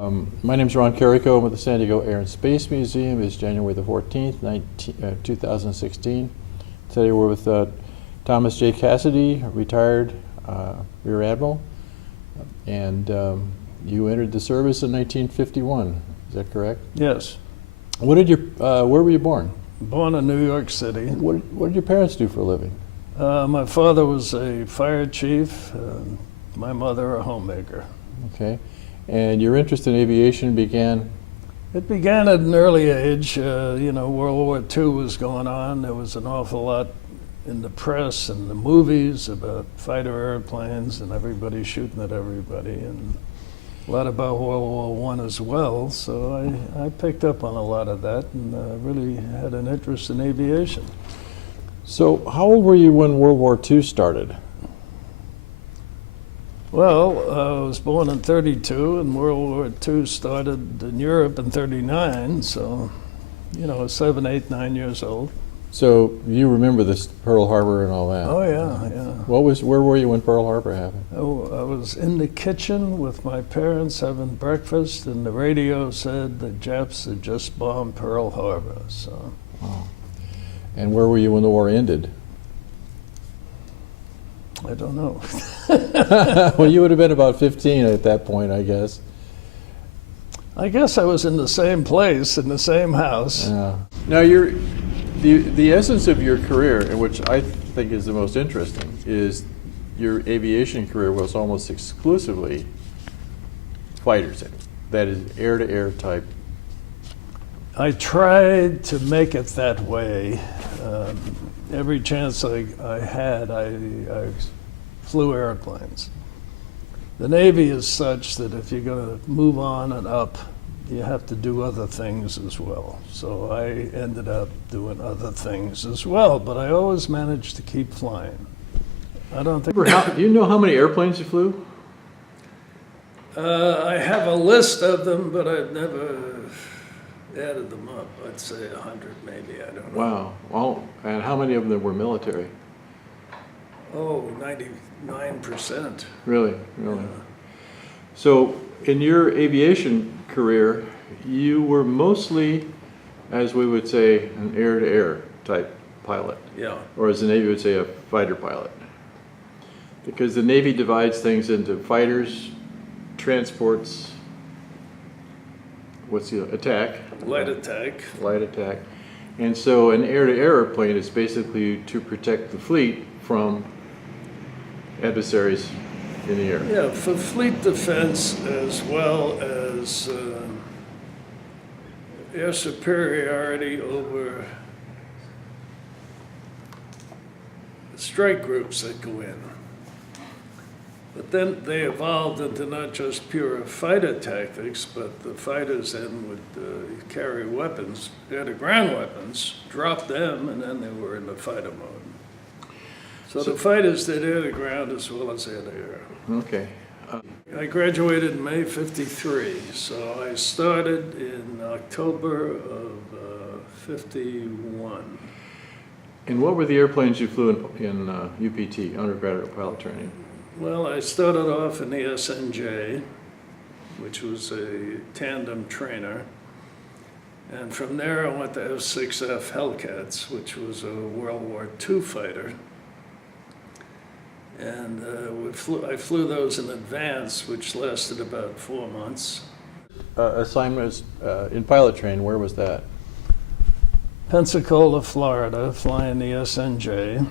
My name is Ron Carrico. I'm with the San Diego Air and Space Museum. It's January the 14th, 2016. Today we're with Thomas J. Cassidy, retired Rear Admiral, and you entered the service in 1951. Is that correct? Yes. Where were you born? Born in New York City. What did your parents do for a living? My father was a fire chief, my mother a homemaker. Okay. And your interest in aviation began? It began at an early age. World War II was going on. There was an awful lot in the press and the movies about fighter airplanes and everybody shooting at everybody, and a lot about World War I as well. So I picked up on a lot of that and really had an interest in aviation. So how old were you when World War II started? Well, I was born in '32, and World War II started in Europe in '39, so, 7, 8, 9 years old. So you remember this Pearl Harbor and all that? Oh, yeah. Where were you when Pearl Harbor happened? Oh, I was in the kitchen with my parents having breakfast, and the radio said the Japs had just bombed Pearl Harbor, so. Wow. And where were you when the war ended? I don't know. Well, you would have been about 15 at that point, I guess. I guess I was in the same place, in the same house. Yeah. Now, the essence of your career, and which I think is the most interesting, is your aviation career was almost exclusively fighters. That is air-to-air type. I tried to make it that way. Every chance I had, I flew airplanes. The Navy is such that if you're going to move on and up, you have to do other things as well. So I ended up doing other things as well, but I always managed to keep flying. I don't think... Do you know how many airplanes you flew? I have a list of them, but I've never added them up. I'd say 100 maybe, I don't know. Wow. Well, and how many of them were military? Oh, 99%. Really? Yeah. So in your aviation career, you were mostly, as we would say, an air-to-air type pilot. Yeah. Or as the Navy would say, a fighter pilot. Because the Navy divides things into fighters, transports, attack? Light attack. Light attack. And so an air-to-air airplane is basically to protect the fleet from adversaries in the air. Yeah, for fleet defense as well as air superiority over strike groups that go in. But then they evolved into not just pure fighter tactics, but the fighters then would carry weapons, air-to-ground weapons, drop them, and then they were in the fighter mode. So the fighters did air-to-ground as well as air-to-air. Okay. I graduated in May '53, so I started in October of '51. And what were the airplanes you flew in UPT, undergraduate pilot training? Well, I started off in the SNJ, which was a tandem trainer. And from there I went to F6F Hellcats, which was a World War II fighter. And I flew those in advance, which lasted about 4 months. Assignments in pilot training, where was that? Pensacola, Florida, flying the SNJ.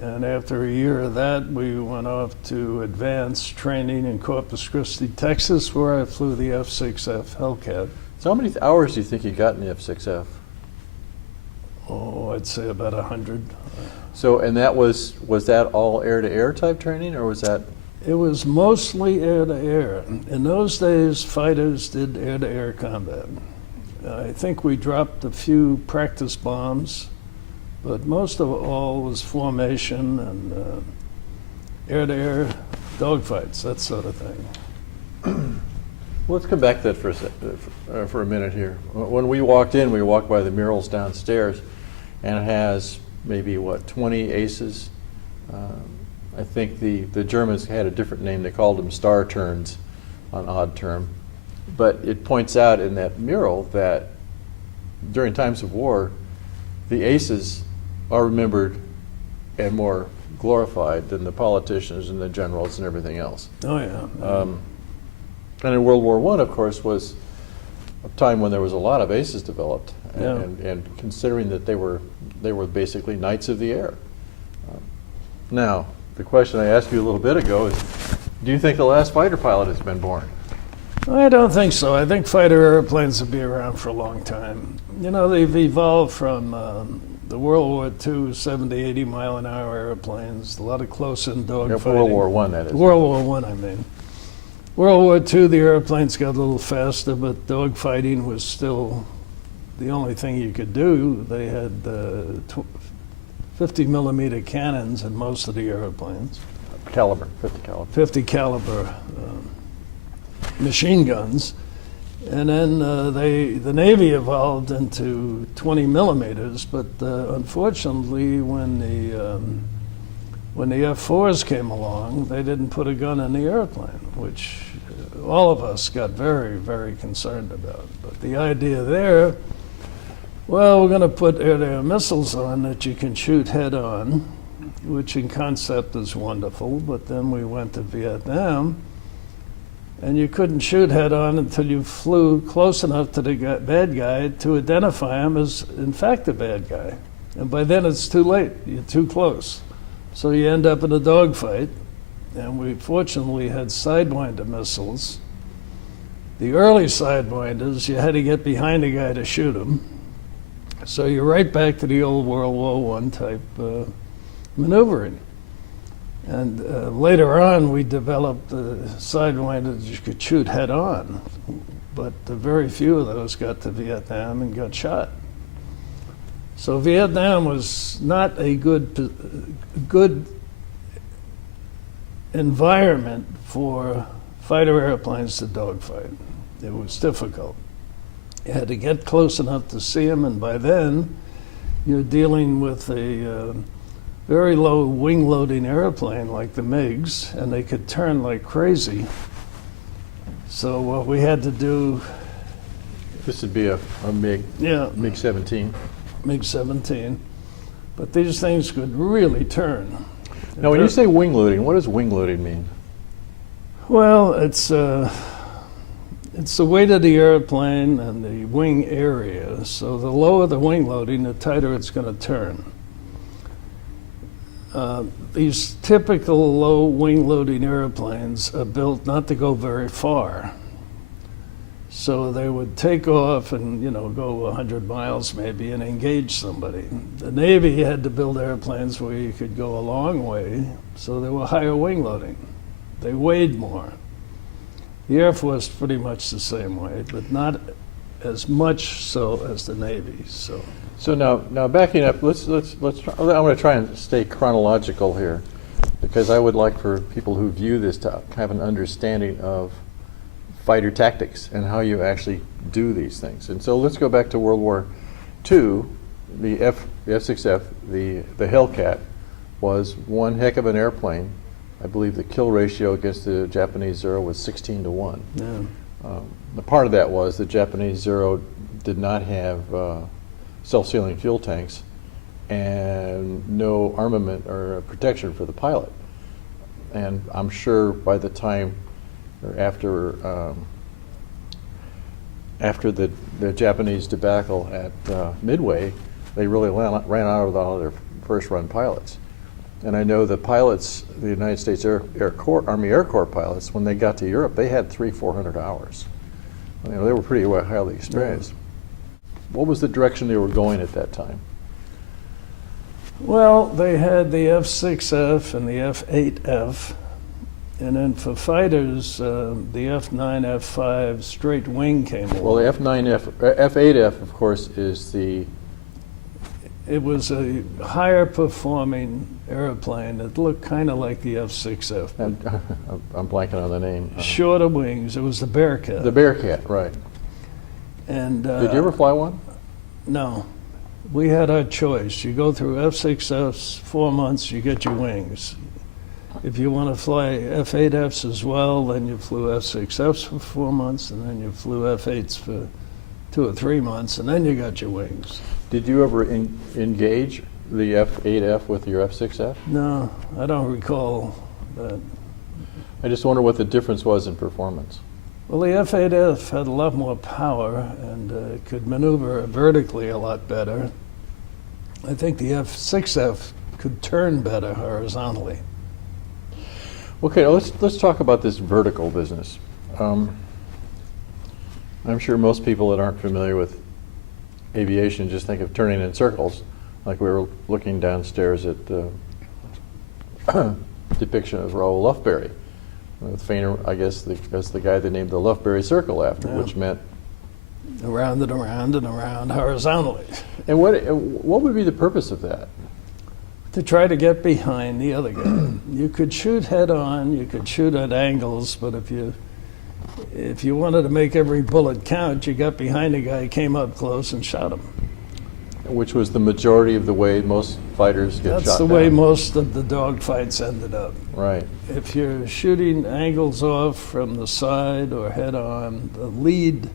And after a year of that, we went off to advanced training in Corpus Christi, Texas, where I flew the F6F Hellcat. So how many hours do you think you got in the F6F? Oh, I'd say about 100. So, and that was that all air-to-air type training, or was that? It was mostly air-to-air. In those days, fighters did air-to-air combat. I think we dropped a few practice bombs, but most of all was formation and air-to-air dogfights, that sort of thing. Well, let's come back to that for a minute here. When we walked in, we walked by the murals downstairs, and it has maybe, 20 aces? I think the Germans had a different name. They called them star turns on odd term. But it points out in that mural that during times of war, the aces are remembered and more glorified than the politicians and the generals and everything else. Oh, yeah. And in World War I, of course, was a time when there was a lot of aces developed, Yeah. and considering that they were basically knights of the air. Now, the question I asked you a little bit ago is, do you think the last fighter pilot has been born? I don't think so. I think fighter airplanes will be around for a long time. You know, they've evolved from the World War II 70, 80 mile an hour airplanes, a lot of close-in dogfighting. Yeah, for World War I, that is. World War I mean. World War II, the airplanes got a little faster, but dogfighting was still the only thing you could do. They had 50 millimeter cannons in most of the airplanes. Caliber, 50 caliber. 50 caliber machine guns. And then the Navy evolved into 20 millimeters, but unfortunately when the F-4s came along, they didn't put a gun in the airplane, which all of us got very, very concerned about. But the idea there, well, we're going to put air-to-air missiles on that you can shoot head-on, which in concept is wonderful, but then we went to Vietnam, and you couldn't shoot head-on until you flew close enough to the bad guy to identify him as, in fact, the bad guy. And by then it's too late. You're too close. So you end up in a dogfight, and we fortunately had Sidewinder missiles. The early Sidewinders, you had to get behind a guy to shoot him. So you're right back to the old World War I type maneuvering. And later on, we developed the Sidewinder that you could shoot head on, but very few of those got to Vietnam and got shot. So Vietnam was not a good environment for fighter airplanes to dogfight. It was difficult. You had to get close enough to see them, and by then, you're dealing with a very low wing loading airplane like the MiGs, and they could turn like crazy. So what we had to do... This would be a MiG, yeah, MiG-17. MiG-17. But these things could really turn. Now, when you say wing loading, what does wing loading mean? Well, it's the weight of the airplane and the wing area. So the lower the wing loading, the tighter it's going to turn. These typical low wing loading airplanes are built not to go very far. So they would take off and, go 100 miles maybe and engage somebody. The Navy had to build airplanes where you could go a long way, so they were higher wing loading. They weighed more. The Air Force pretty much the same way, but not as much so as the Navy. So now backing up, let's try, I'm going to try and stay chronological here, because I would like for people who view this to have an understanding of fighter tactics and how you actually do these things. And so let's go back to World War II. The F-6F, the Hellcat, was one heck of an airplane. I believe the kill ratio against the Japanese Zero was 16-1. yeah. The part of that was the Japanese Zero did not have self-sealing fuel tanks and no armament or protection for the pilot. And I'm sure by the time or after the Japanese debacle at Midway, they really ran out of all their first-run pilots. And I know the pilots, the United States Army Air Corps pilots, when they got to Europe, they had 300-400 hours. They were pretty highly experienced. What was the direction they were going at that time? Well, they had the F-6F and the F-8F. And then for fighters, the F-9, F-5 straight wing came along. Well, the F-8F, of course, is It was a higher performing airplane that looked kind of like the F-6F. I'm blanking on the name. Shorter wings. It was the Bearcat. The Bearcat, right. And did you ever fly one? No. We had our choice. You go through F-6Fs, 4 months, you get your wings. If you want to fly F-8Fs as well, then you flew F-6Fs for 4 months, and then you flew F-8s for 2 or 3 months, and then you got your wings. Did you ever engage the F-8F with your F-6F? No, I don't recall that. I just wonder what the difference was in performance. Well, the F-8F had a lot more power and could maneuver vertically a lot better. I think the F-6F could turn better horizontally. Okay, let's talk about this vertical business. I'm sure most people that aren't familiar with aviation just think of turning in circles, like we were looking downstairs at the depiction of Raoul Lufberry. Fainer, I guess, that's the guy that named the Lufberry Circle after, Yeah. which meant Around and around and around horizontally. And what would be the purpose of that? To try to get behind the other guy. You could shoot head on, you could shoot at angles, but if you wanted to make every bullet count, you got behind a guy, came up close and shot him. Which was the majority of the way most fighters get shot That's the down. way most of the dogfights ended up. Right. If you're shooting angles off from the side or head on, the lead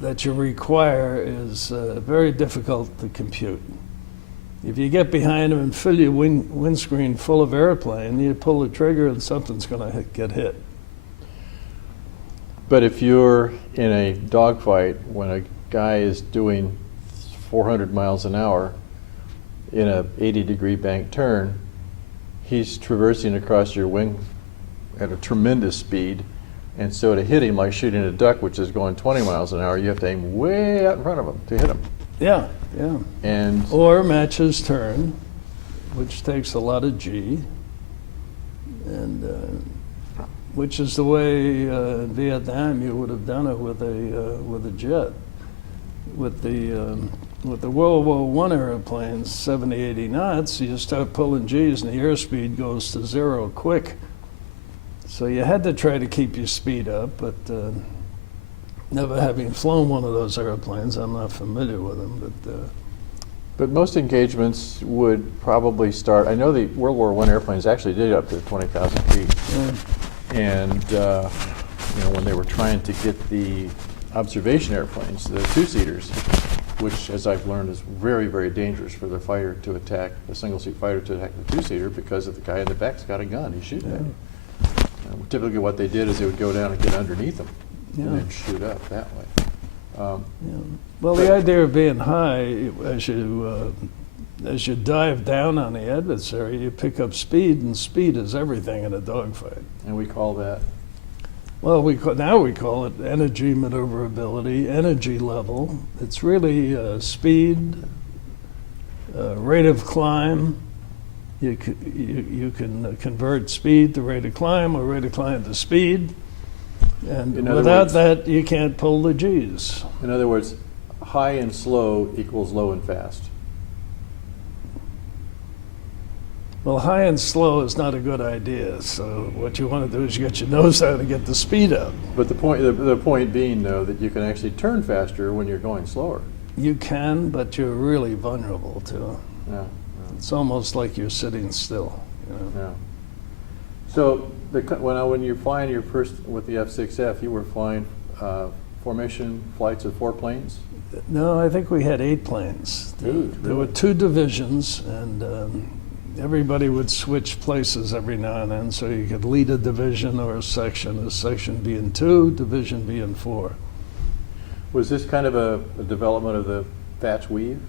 that you require is very difficult to compute. If you get behind them and fill your windscreen full of airplane, you pull the trigger and something's going to get hit. But if you're in a dogfight when a guy is doing 400 miles an hour in a 80-degree bank turn, he's traversing across your wing at a tremendous speed, and so to hit him like shooting a duck, which is going 20 miles an hour, you have to aim way out in front of him to hit him. Yeah, yeah. And Or match his turn, which takes a lot of G, and which is the way in Vietnam you would have done it with a jet. With the World War I airplanes, 70, 80 knots, you start pulling G's and the airspeed goes to 0 quick. So you had to try to keep your speed up, but never having flown one of those airplanes, I'm not familiar with them. But most engagements would probably start, I know the World War I airplanes actually did up to 20,000 feet. And when they were trying to get the observation airplanes, the two-seaters, which, as I've learned, is very, very dangerous for the fighter to attack, a single-seat fighter to attack the two-seater, because if the guy in the back's got a gun, he's shooting at you. Typically what they did is they would go down and get underneath them and then shoot up that way. Well, the idea of being high, as you dive down on the adversary, you pick up speed, and speed is everything in a dogfight. And we call that? Well, now we call it energy maneuverability, energy level. It's really speed, rate of climb. You can convert speed to rate of climb or rate of climb to speed. And without that, you can't pull the G's. In other words, high and slow equals low and fast. Well, high and slow is not a good idea. So what you want to do is you get your nose out and get the speed up. But the point being, though, that you can actually turn faster when you're going slower. You can, but you're really vulnerable to. Yeah. It's almost like you're sitting still. Yeah. So when you're flying your first with the F-6F, you were flying formation flights of 4 planes? No, I think we had 8 planes. There were 2 divisions, and everybody would switch places every now and then, so you could lead a division or a section being 2, division being 4. Was this kind of a development of the thatch weave?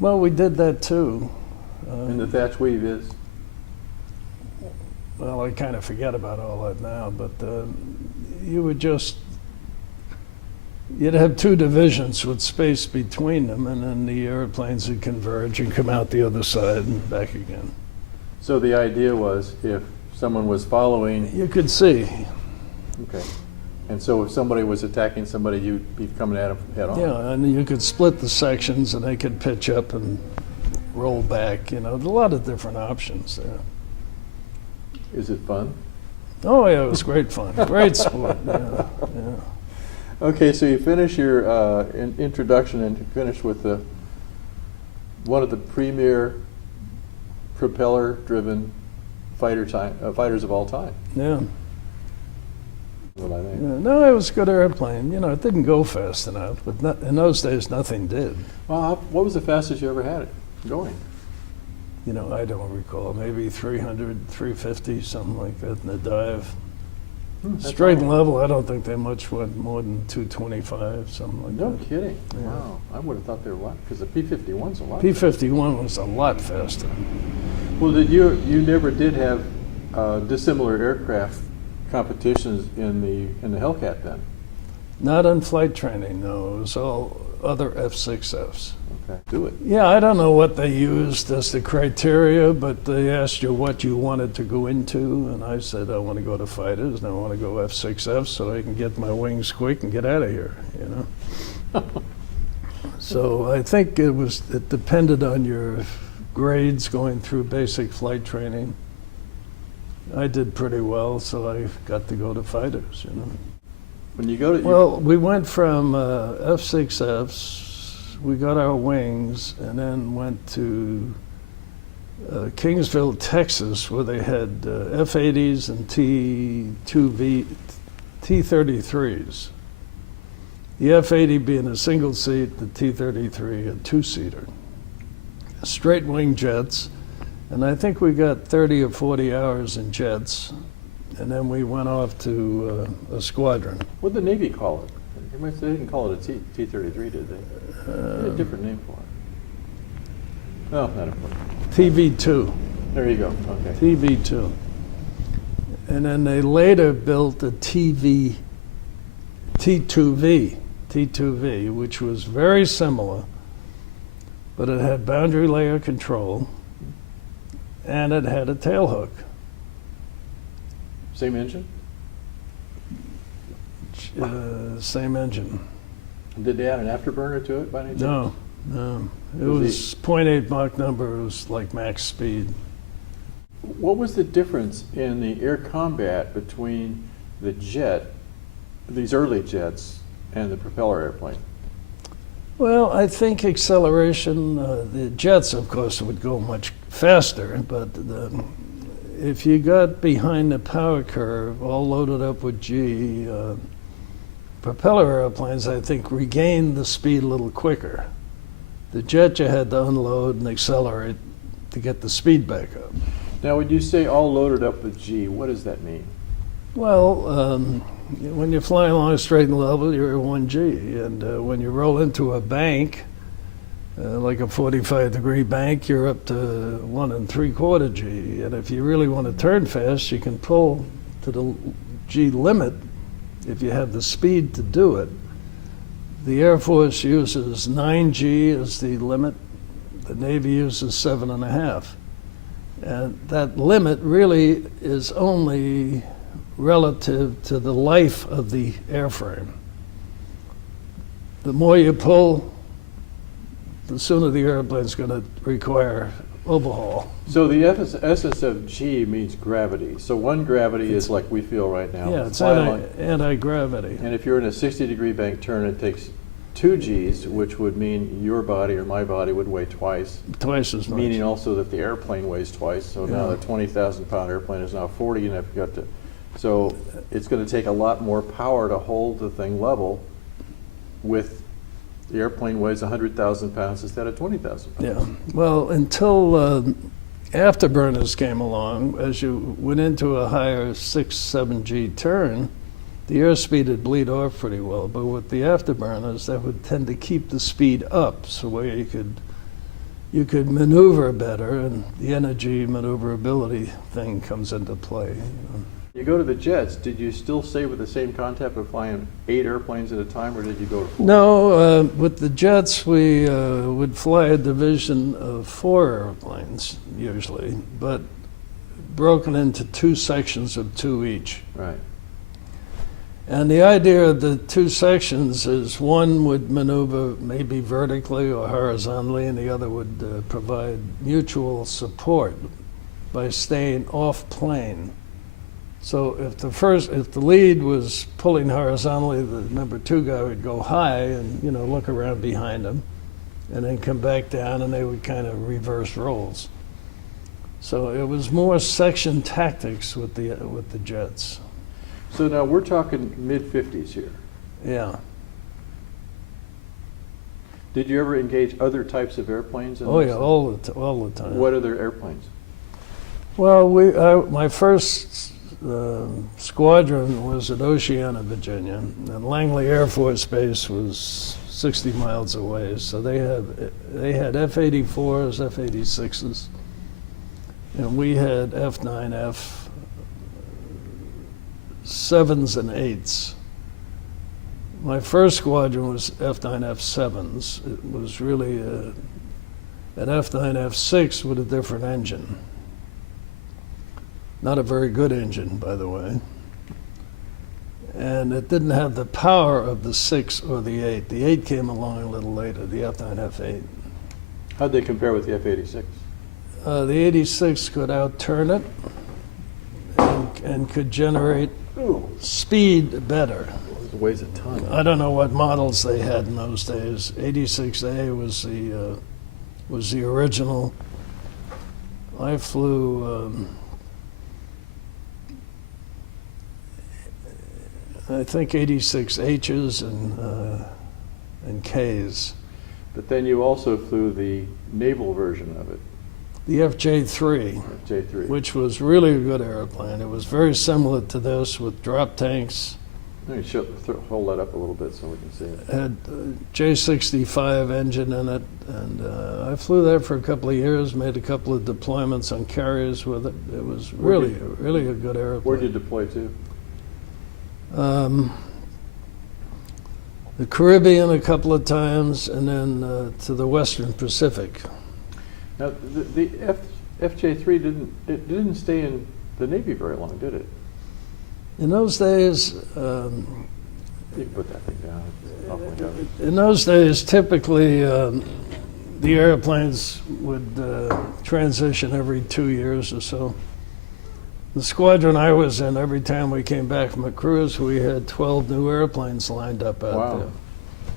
Well, we did that too. And the thatch weave is? Well, I kind of forget about all that now, but you'd have 2 divisions with space between them, and then the airplanes would converge and come out the other side and back again. So the idea was if someone was following... You could see. Okay. And so if somebody was attacking somebody, you'd be coming at them head on? Yeah, and you could split the sections and they could pitch up and roll back. There's a lot of different options there. Is it fun? Oh, yeah, it was great fun. Great sport. Yeah. Okay, so you finish your introduction and you finish with one of the premier propeller-driven fighters of all time. Yeah. What I think. Yeah, no, it was a good airplane. You know, it didn't go fast enough, but in those days, nothing did. Well, what was the fastest you ever had it going? You know, I don't recall. Maybe 300, 350, something like that in the dive. That's Straight and all. level, I don't think they much went more than 225, something like No that. kidding. Yeah. Wow. I would have thought they were a lot, because the P-51's a lot. P-51 was a lot faster. Well, you never did have dissimilar aircraft competitions in the Hellcat then? Not in flight training, no. It was all other F-6Fs. Okay. Do it. Yeah, I don't know what they used as the criteria, but they asked you what you wanted to go into, and I said I want to go to fighters, and I want to go F-6F so I can get my wings quick and get out of here, you know. So I think it depended on your grades going through basic flight training. I did pretty well, so I got to go to fighters, you know. When you go to Well, we went from F-6Fs, we got our wings, and then went to Kingsville, Texas, where they had F-80s and T-33s. The F-80 being a single seat, the T-33 a two-seater. Straight wing jets, and I think we got 30 or 40 hours in jets, and then we went off to a squadron. what did the Navy call it? They didn't call it a T-33, did they? They had a different name for it. No, not important. TV2. There you go. Okay. TV2. And then they later built a T2V, which was very similar, but it had boundary layer control, and it had a tailhook. Same engine? Same engine. Did they add an afterburner to it by any chance? No, no. It Was was 0.8 Mach number. It was like max speed. What was the difference in the air combat between the jet, these early jets, and the propeller airplane? Well, I think acceleration, the jets, of course, would go much faster, but if you got behind the power curve, all loaded up with G, propeller airplanes, I think, regained the speed a little quicker. The jet, you had to unload and accelerate to get the speed back up. Now, when you say all loaded up with G, what does that mean? Well, when you're flying along straight and level, you're at 1G. And when you roll into a bank, like a 45-degree bank, you're up to 1 3/4 G. And if you really want to turn fast, you can pull to the G limit if you have the speed to do it. The Air Force uses 9G as the limit. The Navy uses 7.5. And that limit really is only relative to the life of the airframe. The more you pull, the sooner the airplane's going to require overhaul. So the essence of G means gravity. So one gravity is like we feel right now. Yeah, it's Fly along. anti-gravity. And if you're in a 60-degree bank turn, it takes 2 Gs, which would mean your body or my body would weigh twice. Twice as much. Meaning also that the airplane weighs twice. So now Yeah. the 20,000-pound airplane is now 40, and if you got to, so it's going to take a lot more power to hold the thing level. With the airplane weighs 100,000 pounds instead of 20,000 pounds. Yeah. Well, until afterburners came along, as you went into a higher 6, 7G turn, the airspeed would bleed off pretty well. But with the afterburners, that would tend to keep the speed up, so where you could maneuver better, and the energy maneuverability thing comes into play. You know. You go to the jets, did you still stay with the same concept of flying 8 airplanes at a time, or did you go to 4? No, with the jets, we would fly a division of 4 airplanes, usually, but broken into 2 sections of 2 each. Right. And the idea of the 2 sections is one would maneuver maybe vertically or horizontally, and the other would provide mutual support by staying off plane. So if the lead was pulling horizontally, the number 2 guy would go high and, look around behind him, and then come back down, and they would kind of reverse roles. So it was more section tactics with the jets. So now we're talking mid-50s here. Yeah. Did you ever engage other types of airplanes? In Oh this? yeah, all the time. What other airplanes? Well, my first squadron was at Oceana, Virginia, and Langley Air Force Base was 60 miles away. So they had F-84s, F-86s, and we had F-9F 7s and 8s. My first squadron was F-9F 7s. It was really an F-9F 6 with a different engine. Not a very good engine, by the way. And it didn't have the power of the 6 or the 8. The 8 came along a little later, the F-9F 8. How'd they compare with the F-86? The 86 could outturn it and could generate speed better. It weighs a ton. I don't know what models they had in those days. 86A was the original. I flew, I think 86Hs and Ks. But then you also flew the naval version of it, The FJ3, J3. which was really a good airplane. It was very similar to this with drop tanks. Let me hold that up a little bit so we can see it. Had J65 engine in it, and I flew that for a couple of years, made a couple of deployments on carriers with it. It was really a good airplane. Where'd you deploy to? The Caribbean a couple of times, and then to the Western Pacific. Now, the FJ3 didn't stay in the Navy very long, did it? In those days, You can put that thing down. It's awfully heavy. in those days, typically the airplanes would transition every 2 years or so. The squadron I was in, every time we came back from a cruise, we had 12 new airplanes lined up out Wow. there,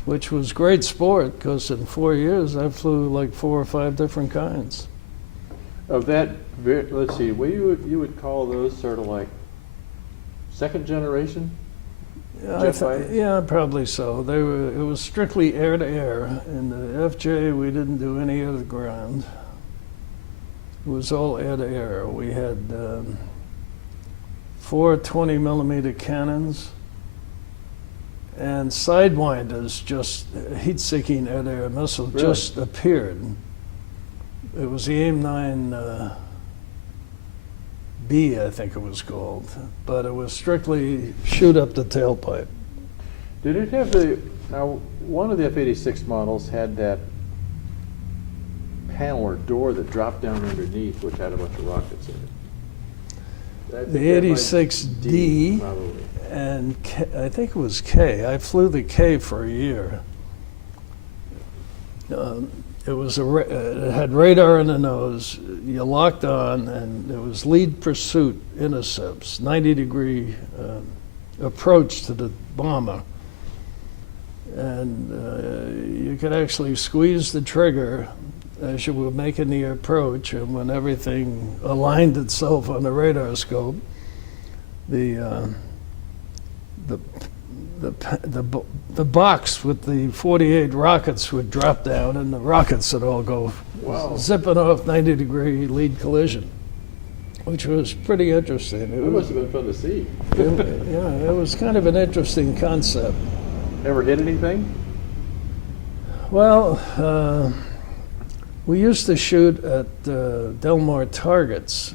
which was great sport because in 4 years I flew like 4 or 5 different kinds. Of that, let's see, you would call those sort of like second generation? Jet fighters? Yeah, probably so. It was strictly air to air. In the FJ, we didn't do any of the ground. It was all air to air. We had 4 20-millimeter cannons and sidewinders, just heat-seeking air-to-air missile, Really? just appeared. It was the AIM-9 B, I think it was called, but it was strictly shoot up the tailpipe. Did it have now one of the F-86 models had that panel or door that dropped down underneath, which had a bunch of rockets in it. I think The that might 86D be probably. and K, I think it was K. I flew the K for a year. It was it had radar in the nose. You locked on, and it was lead pursuit intercepts, 90-degree approach to the bomber, and you could actually squeeze the trigger as you were making the approach, and when everything aligned itself on the radar scope, the box with the 48 rockets would drop down, and the rockets would all go zipping off 90-degree lead collision, which was pretty interesting. It must have been fun to see. Yeah, it was kind of an interesting concept. Ever hit anything? Well, we used to shoot at Del Mar targets,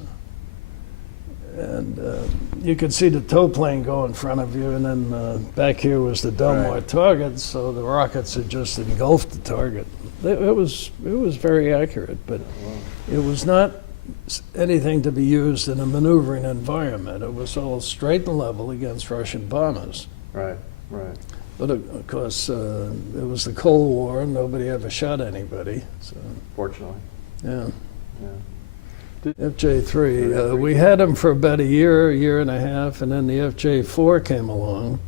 and you could see the tow plane go in front of you, and then back here was the Del Mar target, so the rockets had just engulfed the target. It was very accurate, but it was not anything to be used in a maneuvering environment. It was all straight and level against Russian bombers. Right. But of course, it was the Cold War, and nobody ever shot anybody. So, Fortunately. yeah. Yeah. FJ3, we had them for about a year and a half, and then the FJ4 came along.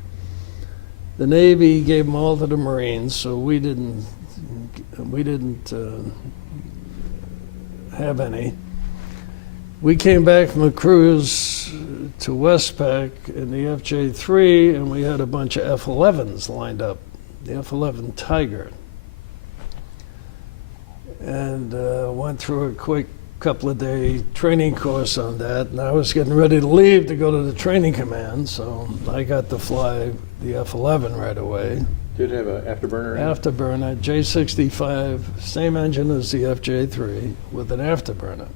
The Navy gave them all to the Marines, so we didn't have any. we came back from a cruise to Westpac in the FJ3, and we had a bunch of F-11s lined up, the F-11 Tiger. And went through a quick couple of day training course on that, and I was getting ready to leave to go to the training command, so I got to fly the F-11 right away. Did it have an afterburner? Afterburner, J65, same engine as the FJ3 with an afterburner.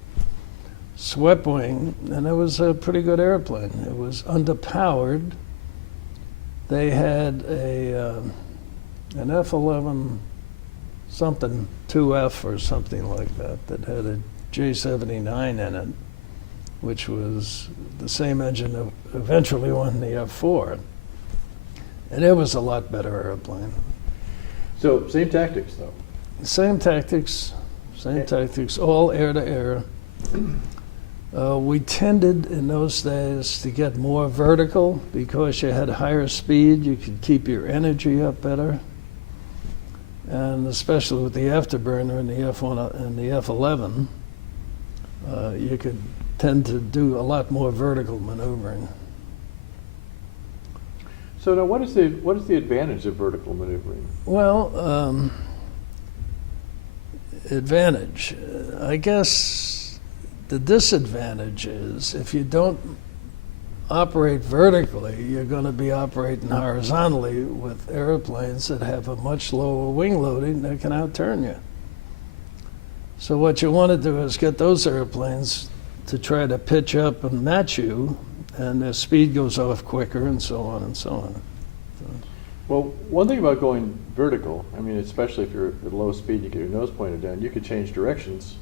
Swept wing, and it was a pretty good airplane. It was underpowered. They had an F-11 something 2F or something like that that had a J79 in it, which was the same engine that eventually won the F4. And it was a lot better airplane. So same tactics, though. Same tactics, all air-to-air. We tended in those days to get more vertical because you had higher speed, you could keep your energy up better. And especially with the afterburner and the F1 and the F11, you could tend to do a lot more vertical maneuvering. So now, what is the advantage of vertical maneuvering? Well, advantage. I guess the disadvantage is if you don't operate vertically, you're going to be operating horizontally with airplanes that have a much lower wing loading that can outturn you. So what you want to do is get those airplanes to try to pitch up and match you, and their speed goes off quicker and so on and so on. Well, one thing about going vertical, I mean, especially if you're at low speed, you get your nose pointed down, you could change directions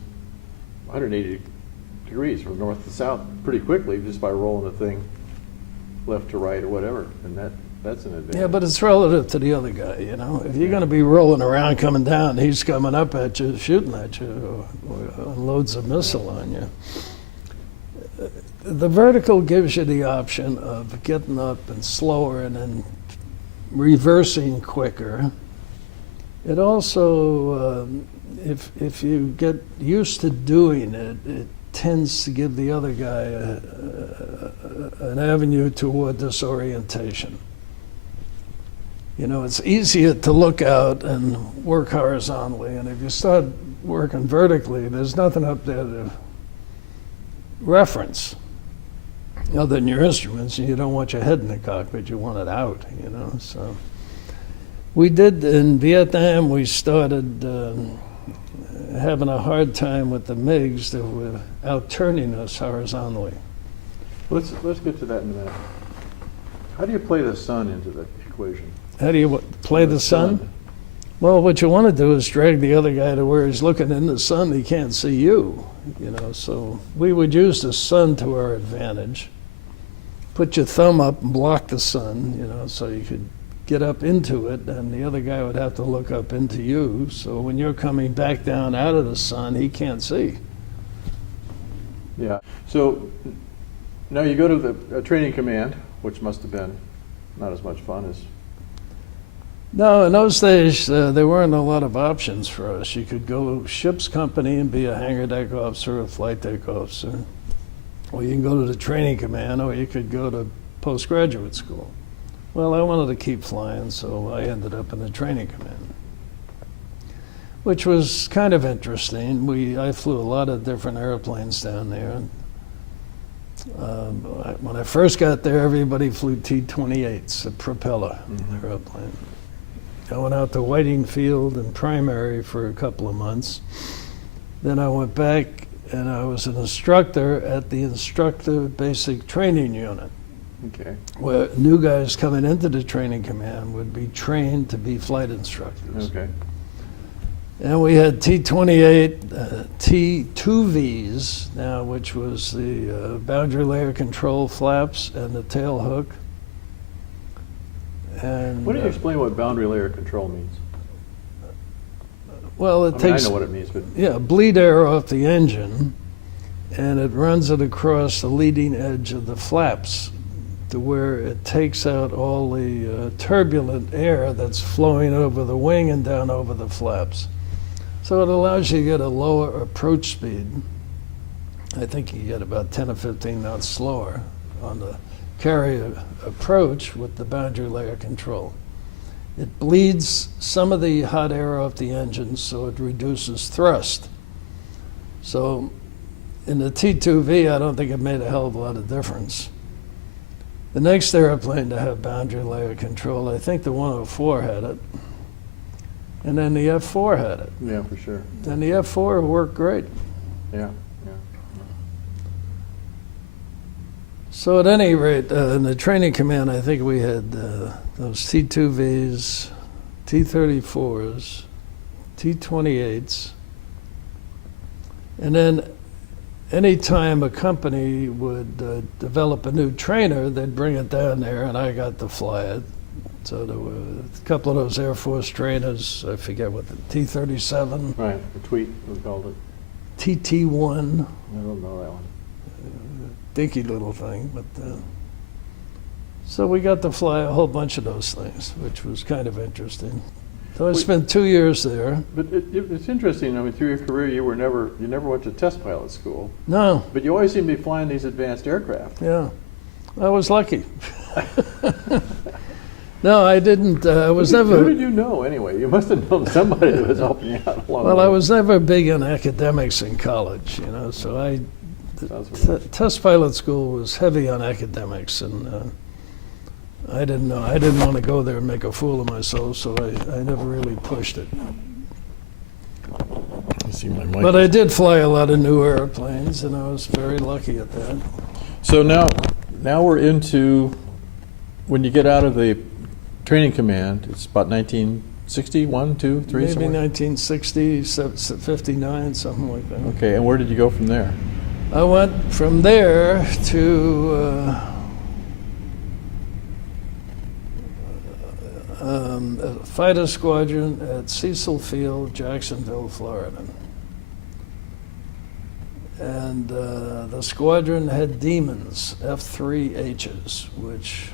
180 degrees from north to south pretty quickly just by rolling the thing left to right or whatever, and that's an advantage. Yeah, but it's relative to the other guy, you know. If you're going to be rolling around coming down, he's coming up at you, shooting at you, or unloads a missile on you. The vertical gives you the option of getting up and slower and then reversing quicker. It also, if you get used to doing it, it tends to give the other guy an avenue toward disorientation. You know, it's easier to look out and work horizontally, and if you start working vertically, there's nothing up there to reference other than your instruments, and you don't want your head in the cockpit, you want it out, you know. So we did in Vietnam, we started having a hard time with the MiGs that were out-turning us horizontally. Let's get to that in a minute. How do you play the sun into the equation? How do you play the sun? Well, what you want to do is drag the other guy to where he's looking in the sun, he can't see you, you know. So we would use the sun to our advantage. Put your thumb up and block the sun, you know, so you could get up into it, and the other guy would have to look up into you. So when you're coming back down out of the sun, he can't see. Yeah. So now you go to the training command, which must have been not as much fun as... No, in those days, there weren't a lot of options for us. You could go ship's company and be a hangar deck officer, a flight deck officer, or you can go to the training command, or you could go to postgraduate school. Well, I wanted to keep flying, so I ended up in the training command, which was kind of interesting. I flew a lot of different airplanes down there. When I first got there, everybody flew T-28s, a propeller airplane. I went out to Whiting Field and primary for a couple of months. Then I went back and I was an instructor at the instructor basic training unit. Okay. Where new guys coming into the training command would be trained to be flight instructors. Okay. And we had T-28, T-2Vs now, which was the boundary layer control flaps and the tail hook. And Why don't you explain what boundary layer control means? Well, it takes, I know what it means, but... Yeah, bleed air off the engine, and it runs it across the leading edge of the flaps to where it takes out all the turbulent air that's flowing over the wing and down over the flaps. So it allows you to get a lower approach speed I think you get about 10 or 15 knots slower on the carrier approach with the boundary layer control. It bleeds some of the hot air off the engine, so it reduces thrust. So in the T2V, I don't think it made a hell of a lot of difference. The next airplane to have boundary layer control, I think the 104 had it. And then the F4 had it. Yeah, for sure. And the F4 worked great. Yeah. So at any rate, in the training command, I think we had those T2Vs, T34s, T28s, and then anytime a company would develop a new trainer, they'd bring it down there, and I got to fly it. So there were a couple of those Air Force trainers, I forget what, the T-37. Right, the tweet, we called it. TT-1. I don't know that one. Dinky little thing, but so we got to fly a whole bunch of those things, which was kind of interesting. So I spent 2 years there. But it's interesting. I mean, through your career, you never went to test pilot school. No. But you always seem to be flying these advanced aircraft. Yeah, I was lucky. No, I didn't. I was never. Who did you know anyway? You must have known somebody that was helping you out along the way. I was never big in academics in college, you know. So test pilot school was heavy on academics, and I didn't know. I didn't want to go there and make a fool of myself, so I never really pushed it. But I did fly a lot of new airplanes, and I was very lucky at that. So now we're into when you get out of the training command. It's about 1961, 2, 3, maybe somewhere? 1960, 59, something like that. Okay, and where did you go from there? I went from there to a fighter squadron at Cecil Field, Jacksonville, Florida. And the squadron had Demons, F-3Hs, which...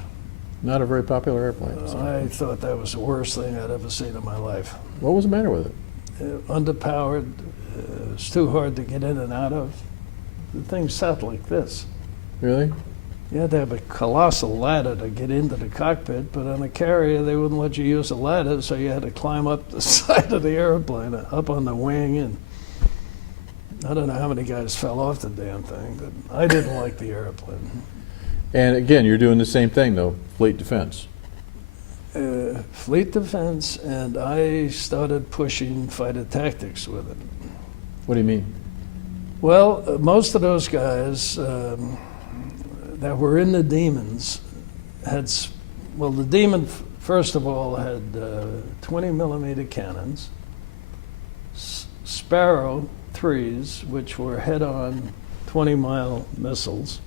Not a very popular airplane. I thought that was the worst thing I'd ever seen in my life. What was the matter with it? Underpowered. It was too hard to get in and out of. The thing sat like this. Really? You had to have a colossal ladder to get into the cockpit, but on a carrier, they wouldn't let you use a ladder, so you had to climb up the side of the airplane, up on the wing, and I don't know how many guys fell off the damn thing, but I didn't like the airplane. And again, you're doing the same thing, though, fleet defense. Fleet defense, and I started pushing fighter tactics with it. What do you mean? Well, most of those guys that were in the Demons had, well, the Demon, first of all, had 20 millimeter cannons, Sparrow 3s, which were head-on 20-mile missiles,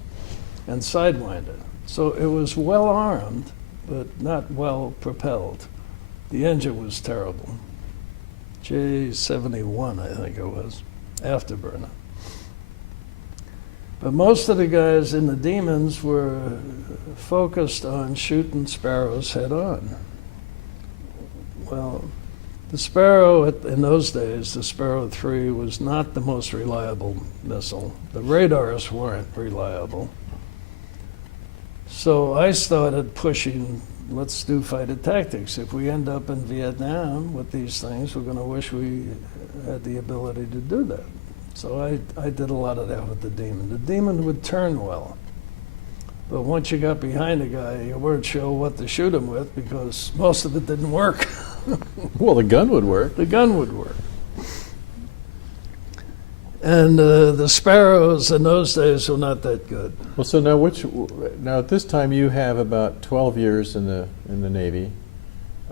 and Sidewinder. So it was well armed, but not well propelled. The engine was terrible. J71, I think it was, afterburner. But most of the guys in the Demons were focused on shooting Sparrows head on. Well, the Sparrow, in those days, the Sparrow 3 was not the most reliable missile. The radars weren't reliable. So I started pushing, let's do fighter tactics. If we end up in Vietnam with these things, we're going to wish we had the ability to do that. So I did a lot of that with the Demon. The Demon would turn well. But once you got behind a guy, you weren't sure what to shoot him with because most of it didn't work. Well, the gun would work. The gun would work. And the Sparrows in those days were not that good. Well, so now at this time you have about 12 years in the Navy,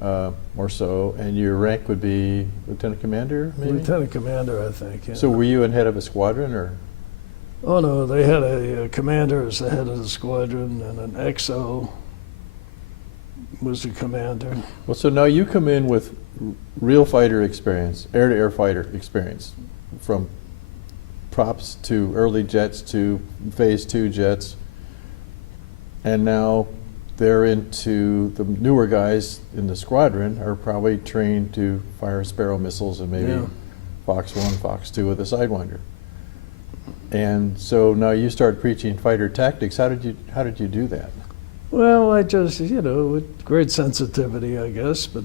or so, and your rank would be lieutenant commander, maybe? Lieutenant commander, I think. Yeah. So were you in head of a squadron, or? Oh no, they had a commander as the head of the squadron, and an XO was the commander. Well, so now you come in with real fighter experience, air-to-air fighter experience, from props to early jets to phase 2 jets, and now they're into the newer guys in the squadron are probably trained to fire Sparrow missiles and maybe Fox 1, Fox 2 with a Sidewinder. And so now you start preaching fighter tactics. How did you do that? Well, I just, with great sensitivity, I guess, but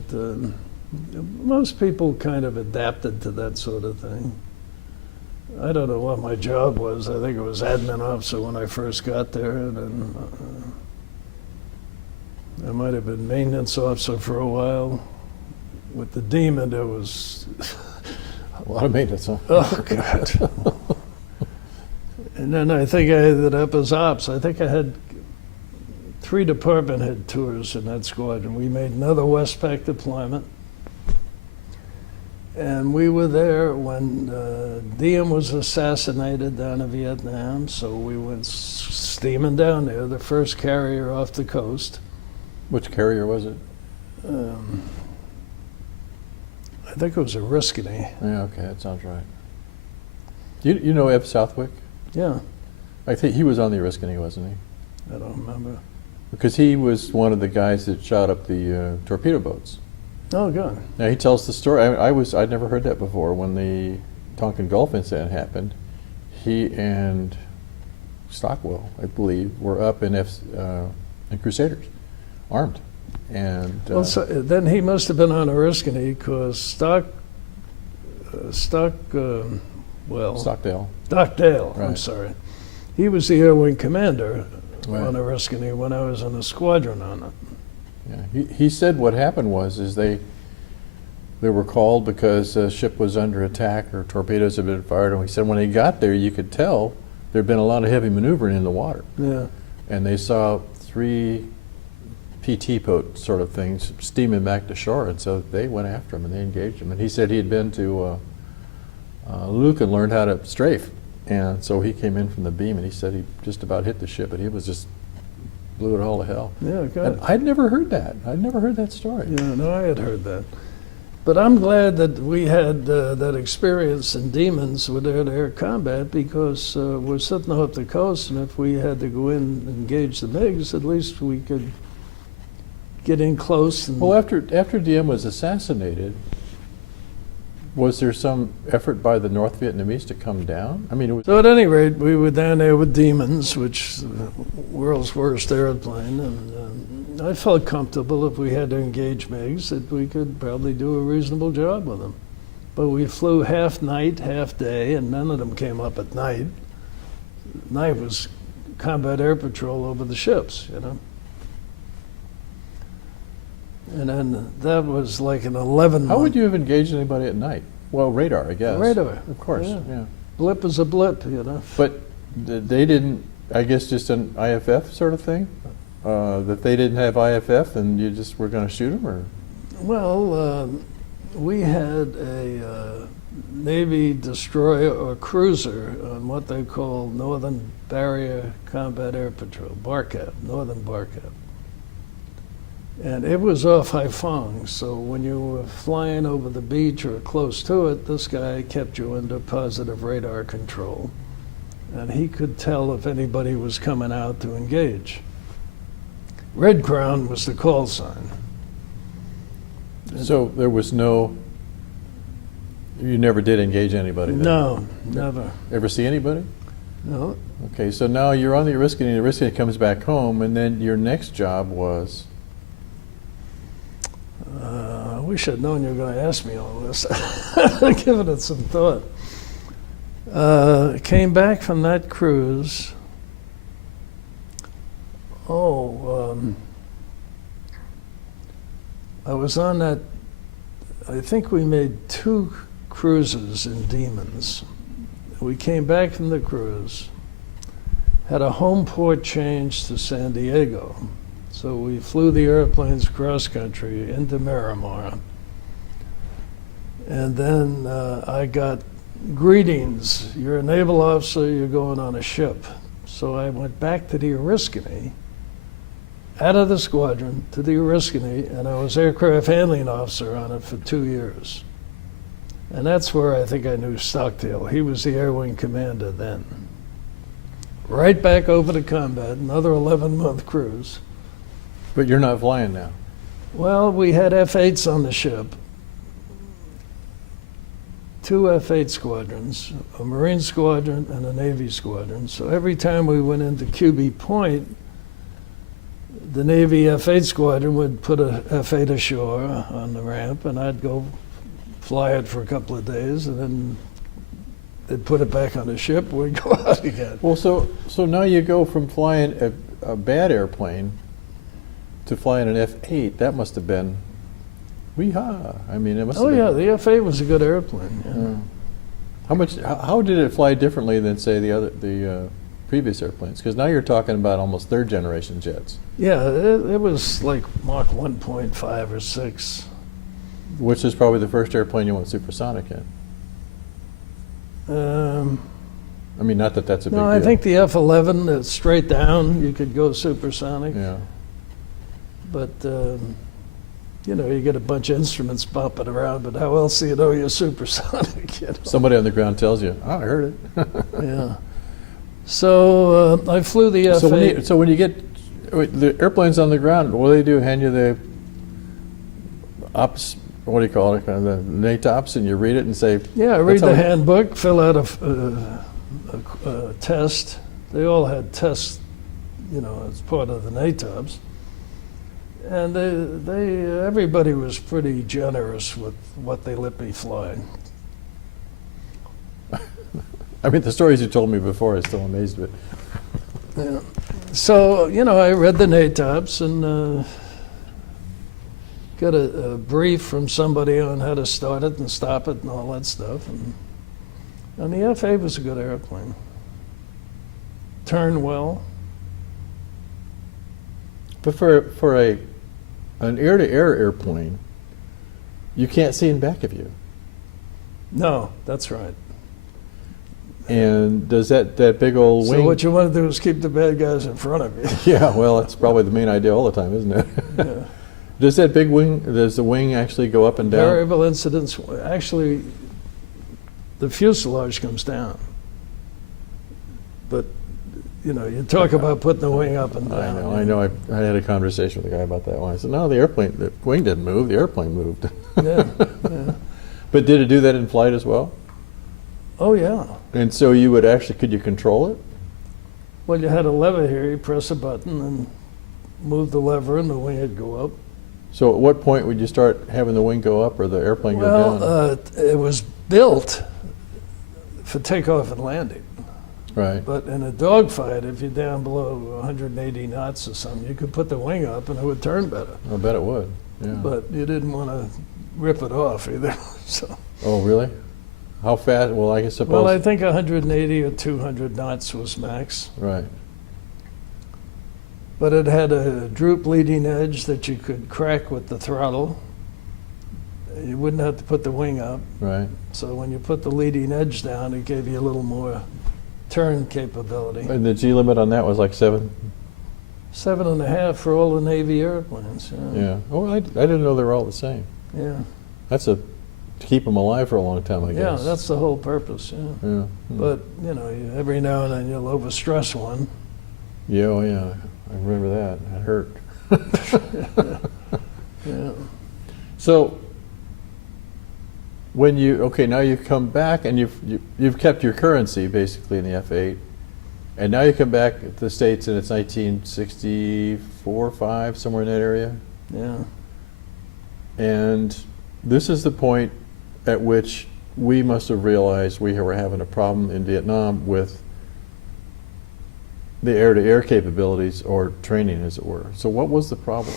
most people kind of adapted to that sort of thing. I don't know what my job was. I think it was admin officer when I first got there, and then I might have been maintenance officer for a while. With the Demon, there was A lot of maintenance, huh? oh God. And then I think I ended up as ops. I think I had 3 department head tours in that squadron. We made another Westpac deployment. And we were there when Diem was assassinated down in Vietnam, so we went steaming down there, the first carrier off the coast. Which carrier was it? I think it was a Oriskany. Yeah, okay, that sounds right. You know Eb Southwick? Yeah, I think he was on the Oriskany, wasn't he? I don't remember. Because he was one of the guys that shot up the torpedo boats. Oh, good. Now he tells the story. I'd never heard that before. When the Tonkin Gulf incident happened, he and Stockwell, I believe, were up in Crusaders, armed, and Well, so, then he must have been on Oriskany because Stockdale. Stockdale, I'm Right. sorry. He was the Air Wing commander Right. on Oriskany when I was in a squadron on it. Yeah, he said what happened was they were called because a ship was under attack or torpedoes had been fired, and he said when they got there you could tell there'd been a lot of heavy maneuvering in the water, Yeah. and they saw 3 PT boat sort of things steaming back to shore, and so they went after him and they engaged him. And he said he had been to Luke and learned how to strafe, and so he came in from the beam and he said he just about hit the ship, but he was just blew it all to hell. Yeah, good. And I'd never heard that. I'd never heard that story. Yeah, no, I had heard that. But I'm glad that we had that experience in Demons with air-to-air combat because we're sitting off the coast, and if we had to go in and engage the MiGs, at least we could get in close. And Well, after Diem was assassinated, was there some effort by the North Vietnamese to come down? I mean, it was, so at any rate, we were down there with Demons, which is the world's worst airplane, and I felt comfortable if we had to engage MiGs that we could probably do a reasonable job with them. But we flew half night, half day, and none of them came up at night. Night was combat air patrol over the ships, And then that was like an 11-month. how would you have engaged anybody at night? Well, radar, I guess. Radar. Of course, Yeah. yeah. Blip is a blip, But they didn't, I guess, just an IFF sort of thing? That they didn't have IFF and you just were going to shoot them, or? Well, we had a Navy destroyer or cruiser on what they call Northern Barrier Combat Air Patrol, BARCAP, Northern BARCAP. And it was off Haiphong, so when you were flying over the beach or close to it, this guy kept you under positive radar control. And he could tell if anybody was coming out to engage. Red Crown was the call sign. So there was no, you never did engage anybody then? No, never. Ever see anybody? No. Okay, so now you're on the Oriskany, the Oriskany comes back home, and then your next job was? I wish I'd known you were going to ask me all this. I've given it some thought. Came back from that cruise. I was on that, I think we made 2 cruises in Demons. We came back from the cruise, had a home port change to San Diego. So we flew the airplanes cross country into Miramar. And then I got greetings. You're a naval officer, you're going on a ship. So I went back to the Oriskany, out of the squadron to the Oriskany, and I was aircraft handling officer on it for 2 years. And that's where I think I knew Stockdale. He was the Air Wing commander then. Right back over to combat, another 11-month cruise. But you're not flying now. Well, we had F-8s on the ship. two F-8 squadrons, a Marine squadron and a Navy squadron. So every time we went into QB Point, the Navy F-8 squadron would put a F-8 ashore on the ramp, and I'd go fly it for a couple of days, and then they'd put it back on the ship, we'd go out again. Well, so now you go from flying a bad airplane to flying an F-8. That must have been, wee-haw. I mean, it must have Oh been. yeah, the F-8 was a good airplane. Yeah. How did it fly differently than, say, the previous airplanes? Because now you're talking about almost third generation jets. Yeah, it was like Mach 1.5 or 6. Which is probably the first airplane you went supersonic in. I mean, not that that's a big No, deal. I think the F-11, straight down, you could go supersonic. Yeah. But, you know, you get a bunch of instruments bopping around, but how else do you know you're supersonic? You know? Somebody on the ground tells you, oh, I heard it. Yeah. So I flew the F-8. So when you get the airplanes on the ground, what do? Hand you the ops, what do you call it, the NATOPS, and you read it and say, Yeah, read how the we- handbook, fill out a test. They all had tests, you know, as part of the NATOPS. And everybody was pretty generous with what they let me fly. I mean, the stories you told me before, I still amazed with. Yeah. So, you know, I read the NATOPS and got a brief from somebody on how to start it and stop it and all that stuff. And the F-8 was a good airplane. Turned well. But for an air-to-air airplane, you can't see in back of you. No, that's right. And does that big old wing? So what you want to do is keep the bad guys in front of you. Yeah, well, that's probably the main idea all the time, isn't it? Yeah. Does that big wing? Does the wing actually go up and down? Variable incidence. Actually, the fuselage comes down. But, you know, you talk about putting the wing up and down. I know. I had a conversation with a guy about that one. I said, no, the wing didn't move. The airplane moved. Yeah, yeah. But did it do that in flight as well? Oh, yeah. And so you would actually, could you control it? Well, you had a lever here. You press a button and move the lever, and the wing would go up. So at what point would you start having the wing go up or the airplane go down? Well, it was built for takeoff and landing. Right. But in a dogfight, if you're down below 180 knots or something, you could put the wing up and it would turn better. I bet it would. Yeah. But you didn't want to rip it off either. So, Oh, really? How fast? Well, I suppose. well, I think 180 or 200 knots was max. Right. But it had a droop leading edge that you could crack with the throttle. You wouldn't have to put the wing up. Right. So when you put the leading edge down, it gave you a little more turn capability. And the G limit on that was like 7? 7.5 for all the Navy airplanes. Yeah. Oh, I didn't know they were all the same. Yeah. That's to keep them alive for a long time, I Yeah, guess. that's the whole purpose, yeah. Yeah. But, you know, every now and then you'll overstress one. Yeah, oh, yeah. I remember that. It hurt. Yeah. So when now you come back and you've kept your currency basically in the F-8, and now you come back to the States and it's 1964, 5, somewhere in that area. Yeah. And this is the point at which we must have realized we were having a problem in Vietnam with the air-to-air capabilities, or training, as it were. So what was the problem?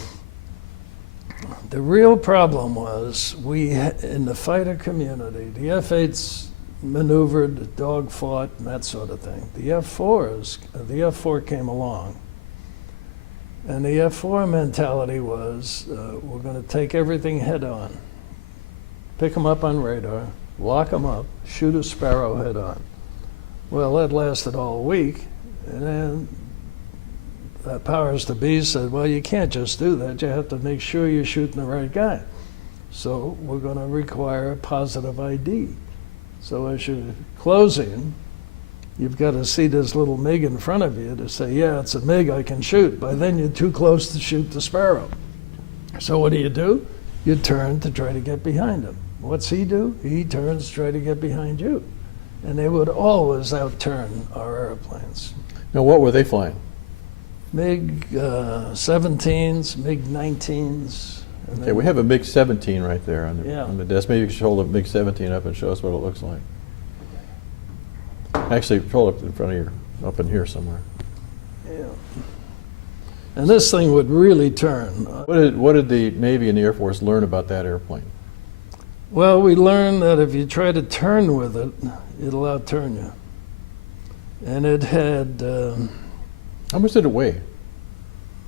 The real problem was in the fighter community, the F-8s maneuvered, dog fought, and that sort of thing. The F-4 came along. And the F-4 mentality was, we're going to take everything head on. Pick them up on radar, lock them up, shoot a sparrow head on. Well, that lasted all week. And then that powers to be said, well, you can't just do that. You have to make sure you're shooting the right guy. So we're going to require a positive ID. So as you're closing, you've got to see this little MiG in front of you to say, yeah, it's a MiG, I can shoot. By then you're too close to shoot the sparrow. So what do? You turn to try to get behind him. what's he do? He turns to try to get behind you. And they would always outturn our airplanes. Now, what were they flying? MiG-17s, MiG-19s. Okay, we have a MiG-17 right there on Yeah. the desk. Maybe you could hold a MiG-17 up and show us what it looks like. Actually, hold it up in front of you, up in here somewhere. Yeah. And this thing would really turn. What did the Navy and the Air Force learn about that airplane? Well, we learned that if you try to turn with it, it'll outturn you. And it had, How much did it weigh? Do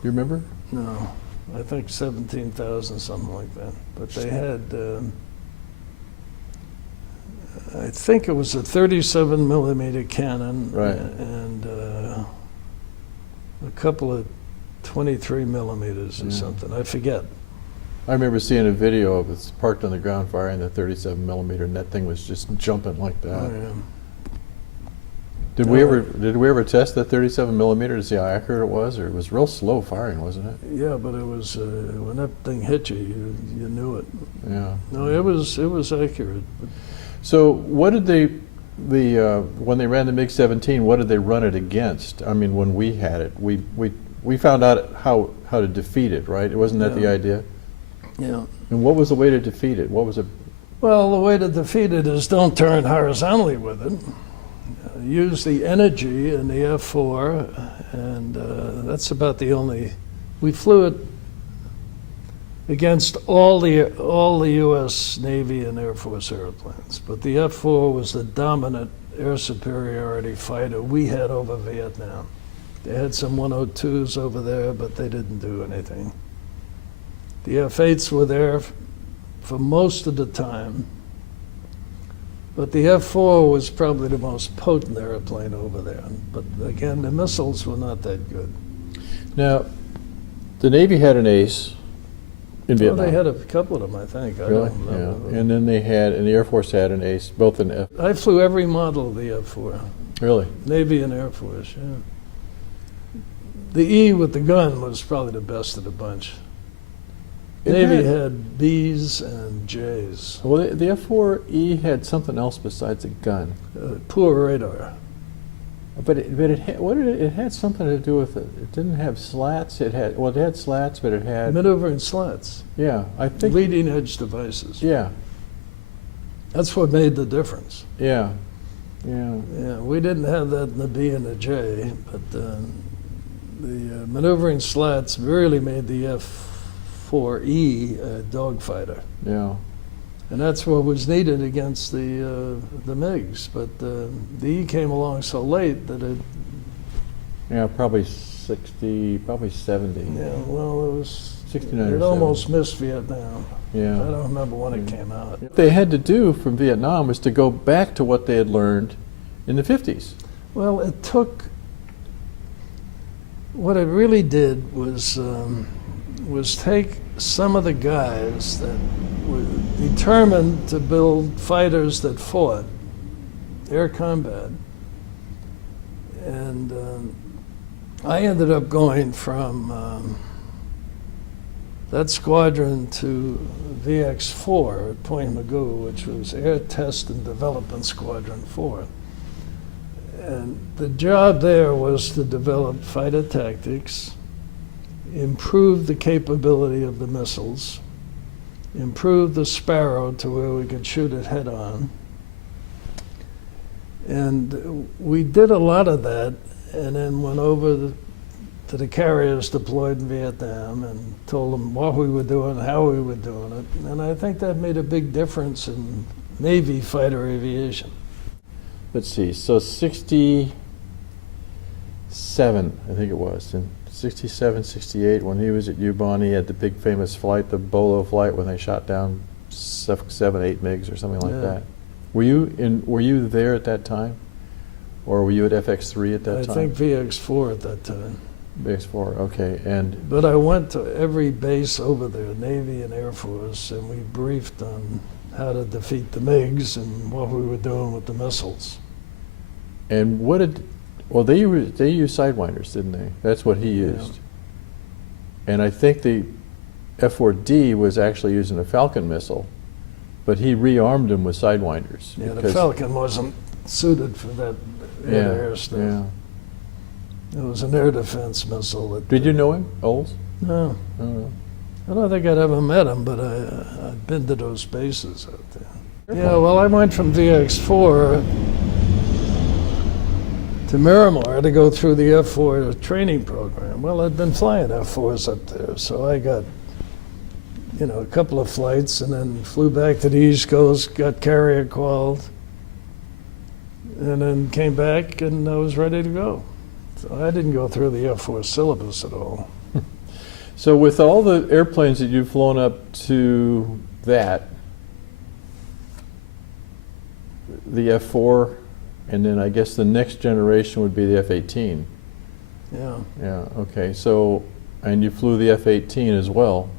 you remember? no, I think 17,000, something like that. But they had, I think it was a 37 millimeter cannon, Right. and a couple of 23 millimeters or Yeah. something. I forget. I remember seeing a video of it parked on the ground firing the 37 millimeter, and that thing was just jumping like that. Oh, yeah. Did we ever test that 37 millimeter to see how accurate it was, or it was real slow firing, wasn't it? Yeah, but it was when that thing hit you, you knew it. Yeah. No, it was accurate. So what did when they ran the MiG-17, what did they run it against? I mean, when we had it, we found out how to defeat it, right? Wasn't that the Yeah. idea? Yeah. And what was the way to defeat it? What was it? Well, the way to defeat it is don't turn horizontally with it. Use the energy in the F4, and that's about the only. We flew it against all the U.S. Navy and Air Force airplanes, but the F4 was the dominant air superiority fighter we had over Vietnam. They had some 102s over there, but they didn't do anything. The F8s were there for most of the time, but the F4 was probably the most potent airplane over there. But again, the missiles were not that good. Now, the Navy had an ace in Well, Vietnam. they had a couple of them, I think. I Really? don't Yeah. know. And then and the Air Force had an ace, both in F. I flew every model of the F4, Really? Navy and Air Force, yeah. The E with the gun was probably the best of the bunch. It Navy had- had Bs and Js. Well, the F4E had something else besides a gun. Poor radar. But it had something to do with it. It didn't have slats. It had slats, but it had Maneuvering slats, yeah. I think leading edge devices. yeah, That's what made the difference. yeah. Yeah, we didn't have that in the B and the J, but the maneuvering slats really made the F4E a dogfighter. Yeah. And that's what was needed against the MiGs. But the E came along so late that it, Yeah, probably 60, probably 70. yeah, well, it was, 69 or it almost missed Vietnam. Yeah. I don't remember when it came out. What they had to do from Vietnam was to go back to what they had learned in the 50s. Well, it took, what it really did was take some of the guys that were determined to build fighters that fought air combat. And I ended up going from that squadron to VX4 at Point Mugu, which was Air Test and Development Squadron 4. And the job there was to develop fighter tactics, improve the capability of the missiles, improve the Sparrow to where we could shoot it head on. And we did a lot of that, and then went over to the carriers deployed in Vietnam and told them what we were doing, how we were doing it. And I think that made a big difference in Navy fighter aviation. Let's see. So 67, I think it was. In 67, 68, when he was at UBON, he had the big famous flight, the Bolo flight, when they shot down 7, 8 MiGs or something like Yeah. that. Were you there at that time? Or were you at FX3 at that I time? think VX4 at that time. VX4, okay. And But I went to every base over there, Navy and Air Force, and we briefed on how to defeat the MiGs and what we were doing with the missiles. what did, well, they used Sidewinders, didn't they? That's what he used. And I think the F4D was actually using a Falcon missile, but he rearmed them with Sidewinders. Yeah, the because- Falcon wasn't suited for that air stuff. Yeah. It was an air defense missile. That, Did you know him, Oles? No. Oh, I don't think I'd ever met him, but I'd been to those bases out there. Yeah, well, I went from VX4 to Miramar to go through the F4 training program. Well, I'd been flying F4s up there, so I got, a couple of flights and then flew back to the East Coast, got carrier qualled, and then came back and I was ready to go. So I didn't go through the F4 syllabus at all. So with all the airplanes that you've flown up to that, the F4, and then I guess the next generation would be the F-18. Yeah. Yeah, okay, so, and you flew the F-18 as well.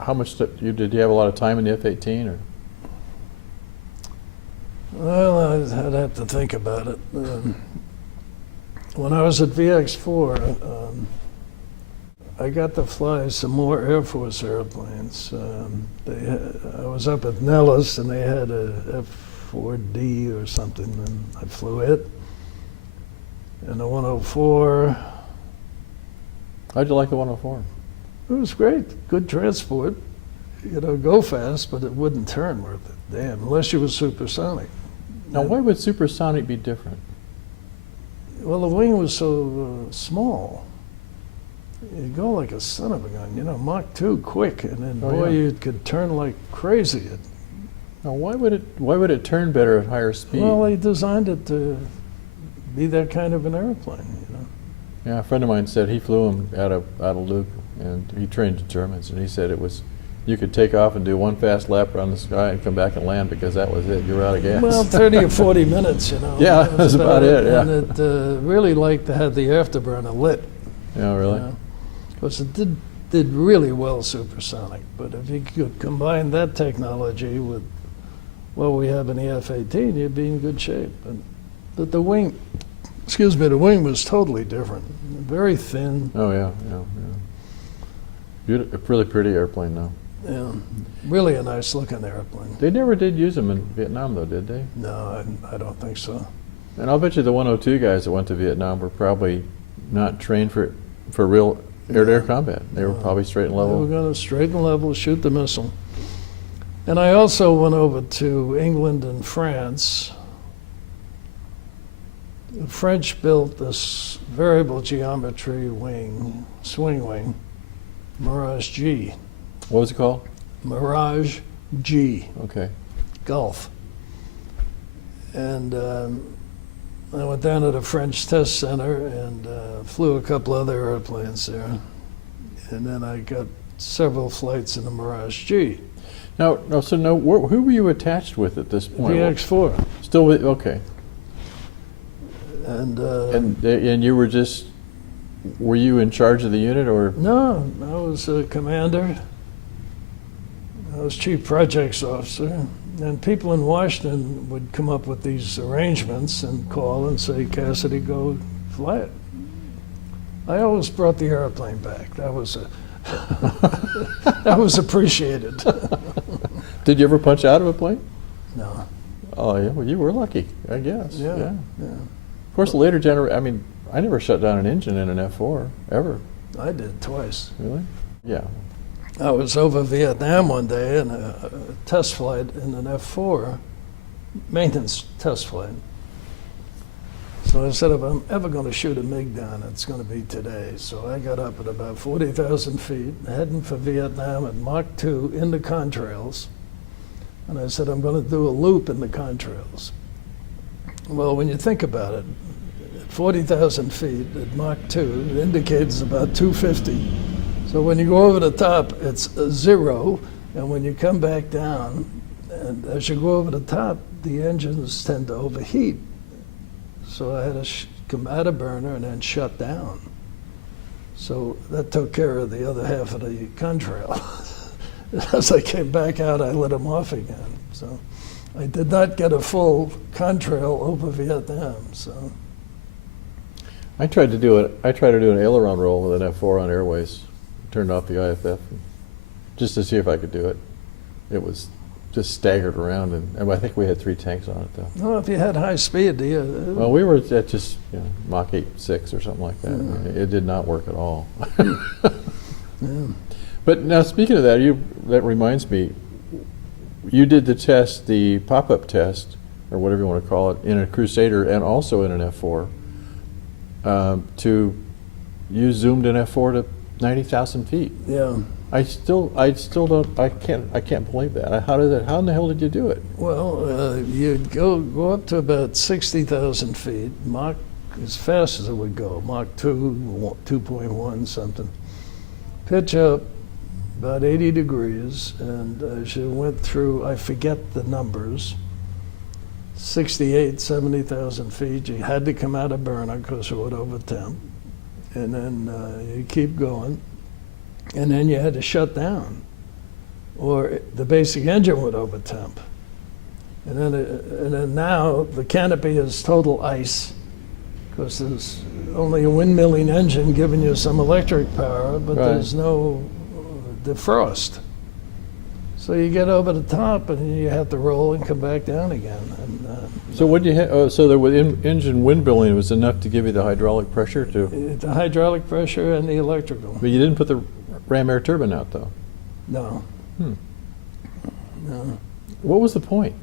How much did you have a lot of time in the F-18 or? Well, I'd have to think about it. When I was at VX4, I got to fly some more Air Force airplanes. I was up at Nellis and they had a F4D or something, and I flew it. And the 104, How'd you like the 104? it was great, good transport. Go fast, but it wouldn't turn worth it. Damn, unless you were supersonic. Now, why would supersonic be different? Well, the wing was so small. You go like a son of a gun, Mach 2 quick, and then Oh, boy, yeah. you could turn like crazy. Now, why would it turn better at higher speed? Well, they designed it to be that kind of an airplane, Yeah, a friend of mine said he flew them out of Luke, and he trained the Germans, and he said you could take off and do one fast lap around the sky and come back and land because that was it. You were out of gas. Well, 30 or 40 minutes, Yeah, that's about it, yeah. And it really liked to have the afterburner lit. Yeah, really? Because it did really well supersonic. But if you could combine that technology with what we have in the F-18, you'd be in good shape. But the wing, the wing was totally different. Very thin. Oh, yeah. Really pretty airplane, though. Yeah, really a nice looking airplane. They never did use them in Vietnam, though, did they? No, I don't think so. And I'll bet you the 102 guys that went to Vietnam were probably not trained for real air-to-air combat. They were probably straight and They were level. going to straight and level shoot the missile. And I also went over to England and France. The French built this variable geometry wing, swing wing, Mirage G. What was it called? Mirage G, Okay. Gulf. And I went down to the French test center and flew a couple other airplanes there. And then I got several flights in the Mirage G. Now, who were you attached with at this point? VX4. Still with, okay. And And you were you in charge of the unit or? no, I was a commander. I was chief projects officer. And people in Washington would come up with these arrangements and call and say, Cassidy, go fly it. I always brought the airplane back. That was that was appreciated. Did you ever punch out of a plane? No. Oh, yeah, well, you were lucky, I guess. Yeah. Of course, the later generation, I never shut down an engine in an F4, ever. I did twice. Really? Yeah. I was over Vietnam one day in a test flight in an F4, maintenance test flight. So I said, if I'm ever going to shoot a MiG down, it's going to be today. So I got up at about 40,000 feet, heading for Vietnam at Mach 2 in the contrails. And I said, I'm going to do a loop in the contrails. Well, when you think about it, at 40,000 feet at Mach 2, it indicates about 250. So when you go over the top, it's a 0, and when you come back down, and as you go over the top, the engines tend to overheat. So I had to come out of burner and then shut down. So that took care of the other half of the contrail. As I came back out, I let them off again. So I did not get a full contrail over Vietnam. So I tried to do an aileron roll with an F4 on Airways. Turned off the IFF just to see if I could do it. It was just staggered around, and I think we had 3 tanks on it though. No, if you had high speed, Well, we were at just Mach 8.6 or something like that. It did not work at all. yeah. But now, speaking of that, that reminds me, you did the test, the pop-up test, or whatever you want to call it, in a Crusader and also in an F4. You zoomed an F4 to 90,000 feet. Yeah. I still don't. I can't believe that. How in the hell did you do it? Well, you'd go up to about 60,000 feet, Mach as fast as it would go, Mach 2, 2.1 something. Pitch up about 80 degrees, and as you went through, I forget the numbers, 68, 70,000 feet, you had to come out of burner because it would overtemp. And then you keep going, and then you had to shut down, or the basic engine would overtemp. And then now the canopy is total ice, because there's only a windmilling engine giving you some electric power, but Right. there's no defrost. So you get over the top, and you have to roll and come back down again. And, So what you had? So there was engine wind blowing was enough to give you the hydraulic pressure to. the hydraulic pressure and the electrical. But you didn't put the ram air turbine out though. No. No. What was the point?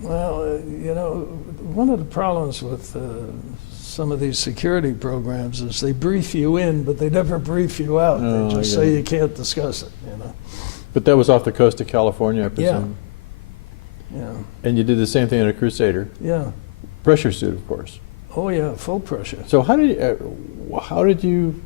Well, one of the problems with some of these security programs is they brief you in, but they never brief you out. Oh, They just yeah. say you can't discuss it, But that was off the coast of California, I presume. Yeah. And you did the same thing in a Crusader. Yeah. Pressure suit, of course. Oh, yeah, full pressure. So how did you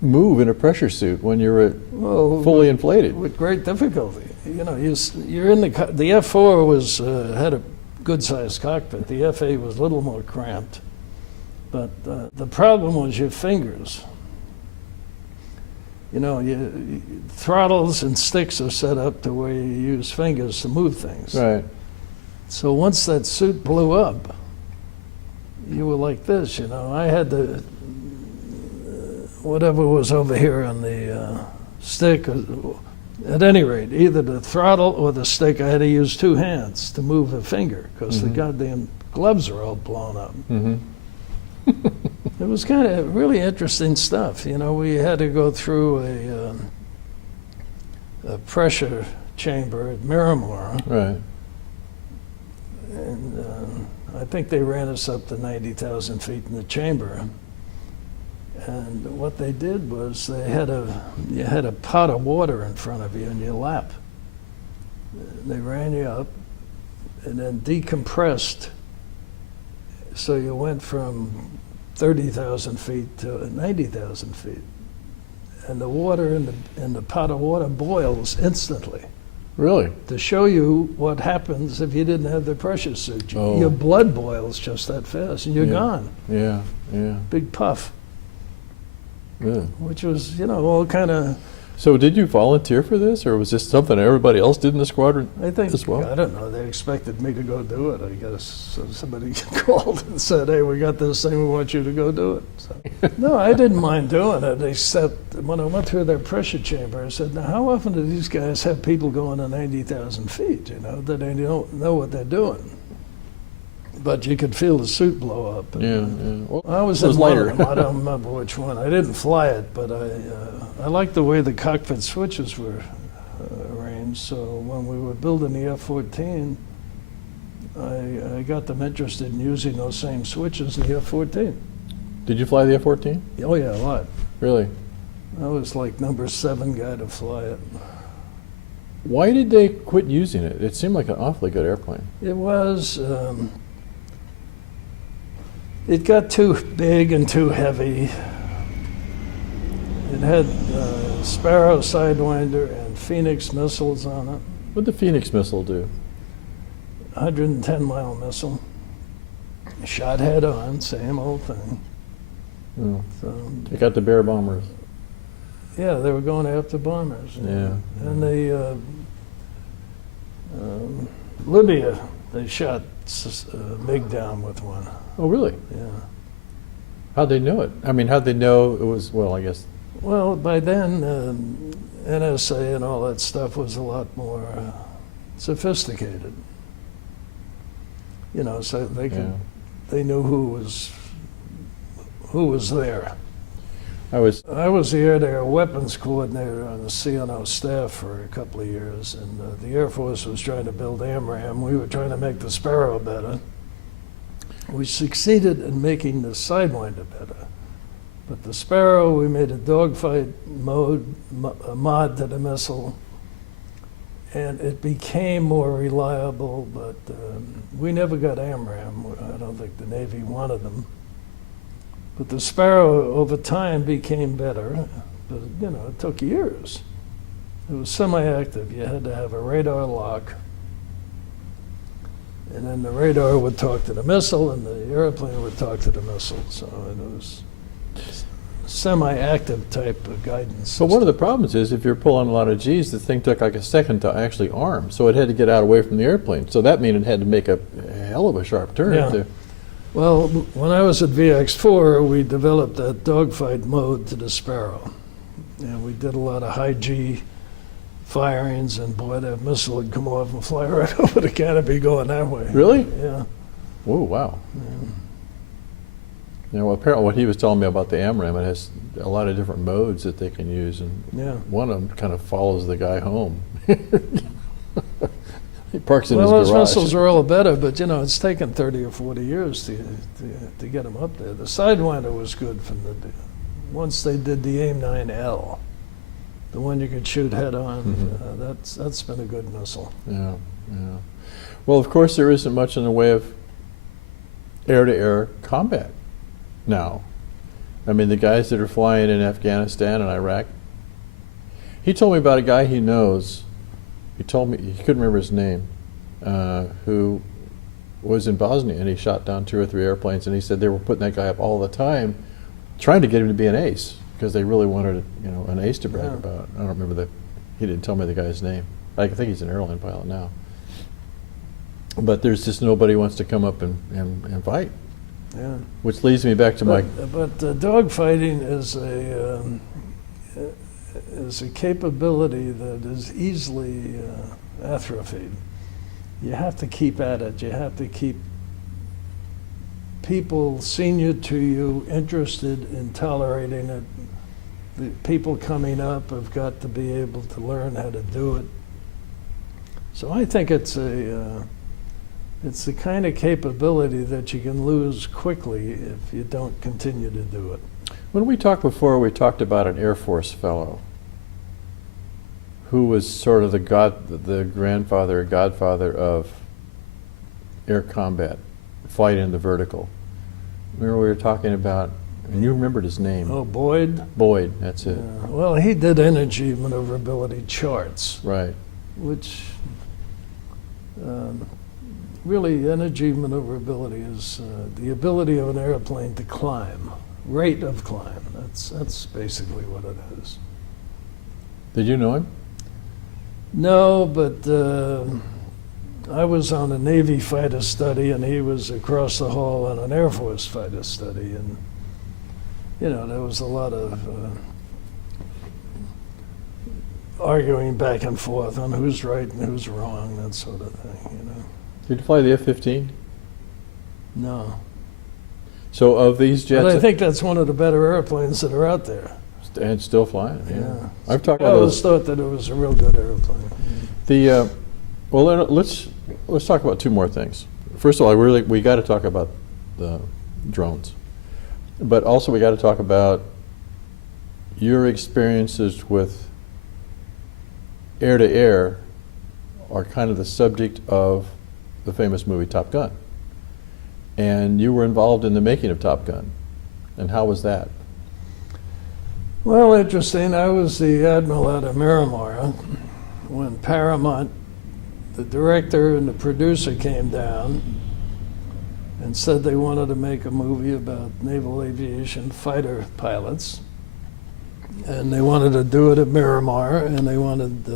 move in a pressure suit when you were Well, fully inflated? with great difficulty. You're in the F4 was had a good-sized cockpit. The F8 was a little more cramped. But the problem was your fingers. Throttles and sticks are set up to where you use fingers to move things. Right. So once that suit blew up, you were like this, I had to, whatever was over here on the stick, at any rate, either the throttle or the stick, I had to use 2 hands to move a finger because the goddamn gloves are all blown up. Mm-hmm. It was kind of really interesting stuff. We had to go through a pressure chamber at Miramar, Right. and I think they ran us up to 90,000 feet in the chamber. And what they did was you had a pot of water in front of you in your lap. They ran you up and then decompressed. So you went from 30,000 feet to 90,000 feet. And the water in the pot of water boils instantly Really? to show you what happens if you didn't have the pressure suit. Oh. Your blood boils just that fast and you're Yeah. gone. Yeah. Yeah. Big puff, Good. which was, all kind of, So did you volunteer for this, or was this something everybody else did in the squadron I think, as well? I don't know, they expected me to go do it, I guess. So somebody called and said, hey, we got this thing, we want you to go do it. So, no, I didn't mind doing it, except when I went through that pressure chamber, I said, now how often do these guys have people going to 90,000 feet, that they don't know what they're doing? But you could feel the suit blow up. Yeah. Yeah. Well, I was it was in one lighter. of them. I don't remember which one. I didn't fly it, but I liked the way the cockpit switches were arranged. So when we were building the F-14, I got them interested in using those same switches in the F-14. Did you fly the F-14? Oh yeah, a lot. Really? I was like number 7 guy to fly it. Why did they quit using it? It seemed like an awfully good airplane. It was. It got too big and too heavy. It had Sparrow Sidewinder and Phoenix missiles on it. What did the Phoenix missile do? 110-mile missile. Shot head on, same old thing. Oh, So, take out the bear bombers. yeah, they were going after bombers. Yeah. And the Libya, they shot MiG down with one. Oh, really? Yeah. How'd they know it? I mean, how'd they know it was, well, I guess, Well, by then, NSA and all that stuff was a lot more sophisticated. You know, so they knew who was there. I was the air-to-air weapons coordinator on the CNO staff for a couple of years, and the Air Force was trying to build AMRAAM. We were trying to make the Sparrow better. We succeeded in making the Sidewinder better. But the Sparrow, we made a dogfight mode, a mod to the missile, and it became more reliable, but we never got AMRAAM. I don't think the Navy wanted them. But the Sparrow, over time, became better, but you know, it took years. It was semi-active. You had to have a radar lock, and then the radar would talk to the missile, and the airplane would talk to the missile. So it was semi-active type of guidance. But one of the problems is if you're pulling a lot of G's, the thing took like a second to actually arm. So it had to get out away from the airplane. So that meant it had to make a hell of a sharp turn. Yeah. Well, when I was at VX4, we developed that dogfight mode to the Sparrow. And we did a lot of high G firings, and boy, that missile would come off and fly right over the canopy going that way. Really? Yeah. Oh, wow. Yeah. You know, apparently what he was telling me about the AMRAAM, it has a lot of different modes that they can use, and one of them kind of follows the guy home. He parks in his garage. Well, those missiles are all better, but you know, it's taken 30 or 40 years to get them up there. The Sidewinder was good from once they did the AIM-9L, the one you could shoot head on. That's been a good missile. Yeah, yeah. Well, of course, there isn't much in the way of air-to-air combat now. I mean, the guys that are flying in Afghanistan and Iraq. He told me about a guy he knows. He told me, he couldn't remember his name, who was in Bosnia, and he shot down 2 or 3 airplanes, and he said they were putting that guy up all the time, trying to get him to be an ace, because they really wanted, you know, an ace to brag about. I don't remember he didn't tell me the guy's name. I think he's an airline pilot now. But there's just nobody wants to come up and fight. Yeah. Which leads me back to But dogfighting is a capability that is easily atrophied. You have to keep at it. You have to keep people senior to you interested in tolerating it. The people coming up have got to be able to learn how to do it. So I think it's the kind of capability that you can lose quickly if you don't continue to do it. When we talked before, we talked about an Air Force fellow who was sort of the grandfather or godfather of air combat, fighting in the vertical. Remember we were talking about, and you remembered his name. Oh, Boyd? Boyd, that's it. Well, he did energy maneuverability charts. Right. Which really energy maneuverability is the ability of an airplane to climb, rate of climb. That's basically what it is. Did you know him? No, but I was on a Navy fighter study, and he was across the hall on an Air Force fighter study, and you know, there was a lot of arguing back and forth on who's right and who's wrong, that sort of thing, you know. Did you fly the F-15? No. So of these jets... But I think that's one of the better airplanes that are out there. And still flying, yeah. I've talked I about always thought that it was a real good airplane. Well, let's talk about 2 more things. First of all, we got to talk about the drones, but also we got to talk about your experiences with air-to-air are kind of the subject of the famous movie Top Gun. And you were involved in the making of Top Gun. And how was that? Well, interesting. I was the Admiral out of Miramar when Paramount, the director and the producer, came down and said they wanted to make a movie about naval aviation fighter pilots. And they wanted to do it at Miramar, and they wanted,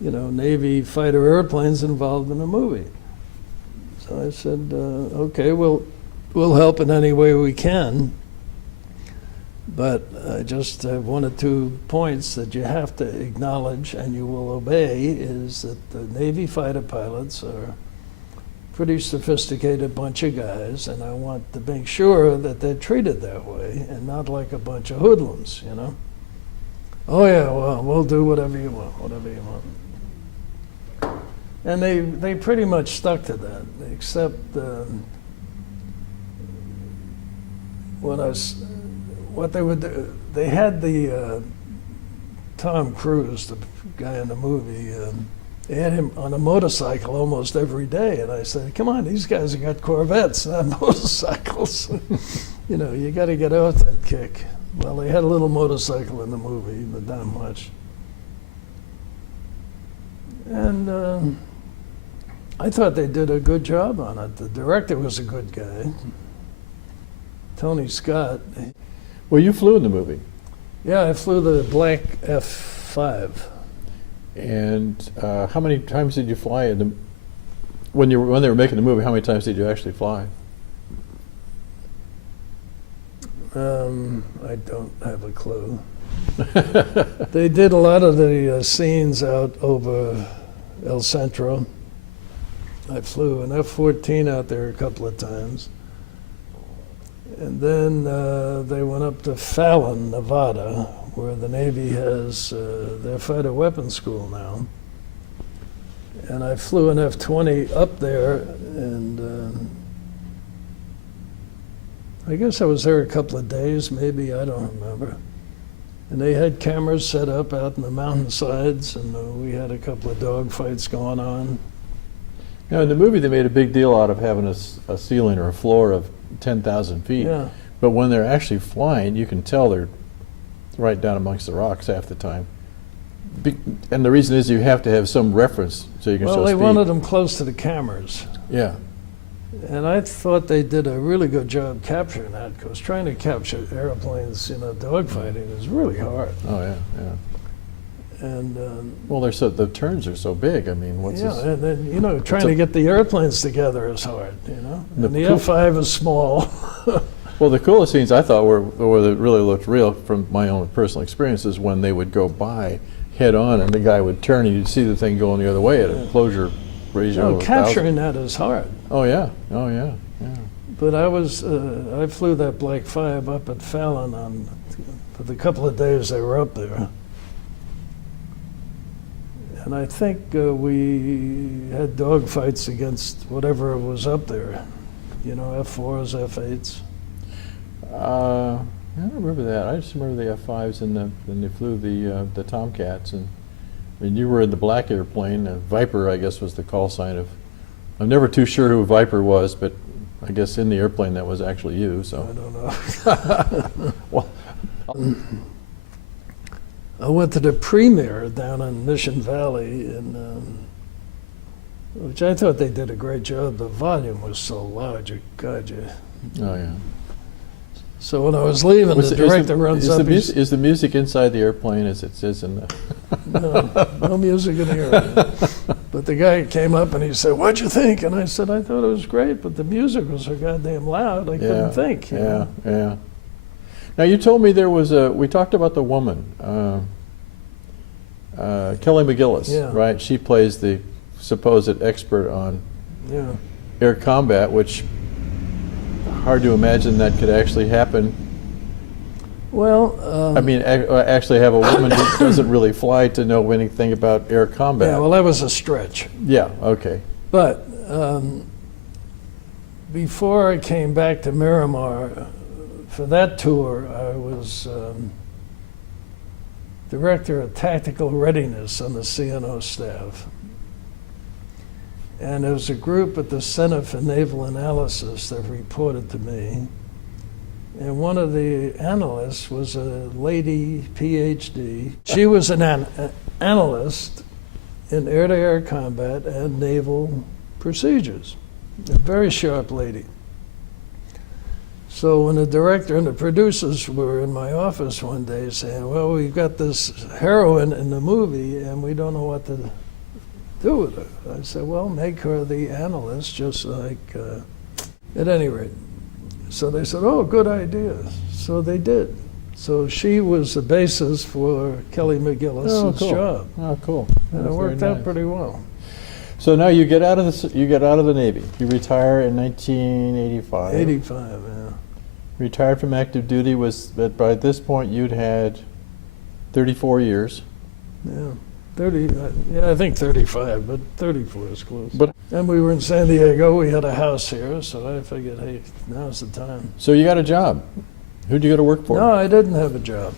Navy fighter airplanes involved in the movie. So I said, okay, we'll help in any way we can. But I just have one or two points that you have to acknowledge and you will obey is that the Navy fighter pilots are pretty sophisticated bunch of guys, and I want to make sure that they're treated that way and not like a bunch of hoodlums, you know? Oh yeah, well, we'll do whatever you want, whatever you want. And they pretty much stuck to that, except what they would do, they had the Tom Cruise, the guy in the movie, they had him on a motorcycle almost every day, and I said, come on, these guys have got Corvettes, not motorcycles. You know, you got to get off that kick. Well, they had a little motorcycle in the movie, but not much. And I thought they did a good job on it. The director was a good guy, Tony Scott. Well, you flew in the movie. Yeah, I flew the black F-5. And how many times did you fly in the, when they were making the movie, how many times did you actually fly? I don't have a clue. They did a lot of the scenes out over El Centro. I flew an F-14 out there a couple of times. And then they went up to Fallon, Nevada, where the Navy has their fighter weapons school now. And I flew an F-20 up there, and I guess I was there a couple of days, maybe, I don't remember. And they had cameras set up out in the mountainsides, and we had a couple of dogfights going on. Now, in the movie, they made a big deal out of having a ceiling or a floor of 10,000 feet. Yeah. But when they're actually flying, you can tell they're right down amongst the rocks half the time. And the reason is you have to have some reference so you can show speed. Well, they wanted them close to the cameras. Yeah. And I thought they did a really good job capturing that, because trying to capture airplanes, you know, dogfighting is really hard. Oh, yeah, yeah. And well, the turns are so big. I mean, what's yeah, this? and then, you know, trying to get the airplanes together is hard, you know. And the cool- F-5 is small. Well, the coolest scenes I thought were that really looked real from my own personal experiences when they would go by head on and the guy would turn and you'd see the thing going the other way at a closure ratio of 1,000. Capturing that is hard. Oh, yeah. Oh, yeah. Yeah. But I flew that Black 5 up at Fallon for the couple of days they were up there. And I think we had dogfights against whatever was up there, you know, F-4s, F-8s. I don't remember that. I just remember the F-5s and they flew the Tomcats. And I mean, you were in the black airplane. Viper, I guess, was the call sign of. I'm never too sure who Viper was, but I guess in the airplane that was actually you. So I don't know. well, I went to the premiere down in Mission Valley, which I thought they did a great job. The volume was so loud, God, oh yeah. So when I was leaving, the director runs up. Is the music inside the airplane as it says in the? No music in the airplane. But the guy came up and he said, "What'd you think?" And I said, "I thought it was great, but the music was so goddamn loud, I couldn't think." You know? Yeah. Now you told me there was we talked about the woman, Kelly McGillis, right? She plays the supposed expert on air combat, which hard to imagine that could actually happen. Well, I mean, actually have a woman who doesn't really fly to know anything about air combat. Yeah, well, that was a stretch. Yeah, okay. But before I came back to Miramar, for that tour, I was Director of Tactical Readiness on the CNO staff. And there was a group at the Center for Naval Analysis that reported to me. And one of the analysts was a lady PhD. She was an analyst in air-to-air combat and naval procedures. A very sharp lady. So when the director and the producers were in my office one day saying, well, we've got this heroine in the movie and we don't know what to do with her. I said, well, make her the analyst, just like, at any rate. So they said, oh, good idea. So they did. So she was the basis for Kelly McGillis's cool. job. Oh, cool. And it That's worked very out nice. pretty well. So now you get out of the Navy. You retire in 1985. 85, yeah. Retired from active duty but by this point you'd had 34 years. Yeah, 30, yeah, I think 35, but 34 is close. But And we were in San Diego, we had a house here, so I figured, hey, now's the time. so you got a job. Who'd you go to work for? No, I didn't have a job.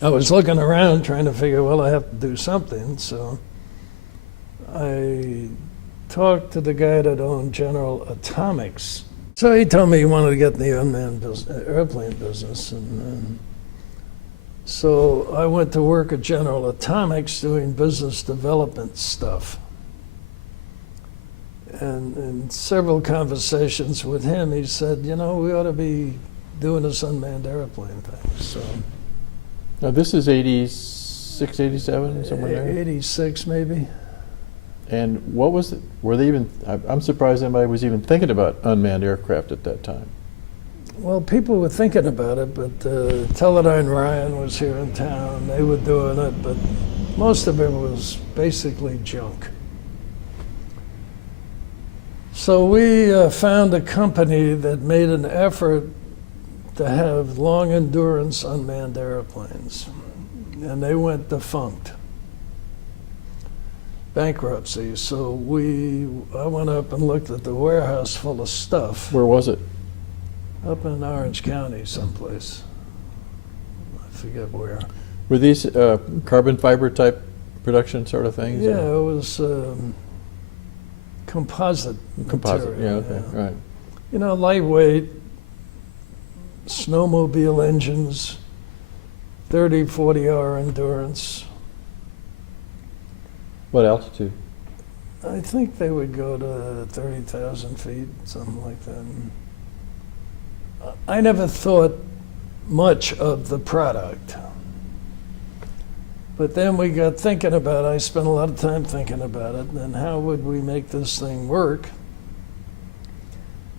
I was looking around trying to figure, well, I have to do something, so I talked to the guy that owned General Atomics. So he told me he wanted to get in the unmanned airplane business, and so I went to work at General Atomics doing business development stuff. And in several conversations with him, he said, you know, we ought to be doing this unmanned airplane thing. So Now this is 86, 87, somewhere there. 86 maybe. And what was it? Were they even? I'm surprised anybody was even thinking about unmanned aircraft at that time. Well, people were thinking about it, but Teledyne Ryan was here in town. They were doing it, but most of it was basically junk. So we found a company that made an effort to have long endurance unmanned airplanes, and they went defunct. Bankruptcy. So I went up and looked at the warehouse full of stuff. Where was it? Up in Orange County someplace. I forget where. Were these carbon fiber type production sort of things? Yeah, or? it was composite Composite, yeah, material. okay, right. You know, lightweight, snowmobile engines, 30, 40-hour endurance. What altitude? I think they would go to 30,000 feet, something like that. I never thought much of the product. But then we got thinking about it. I spent a lot of time thinking about it, and how would we make this thing work?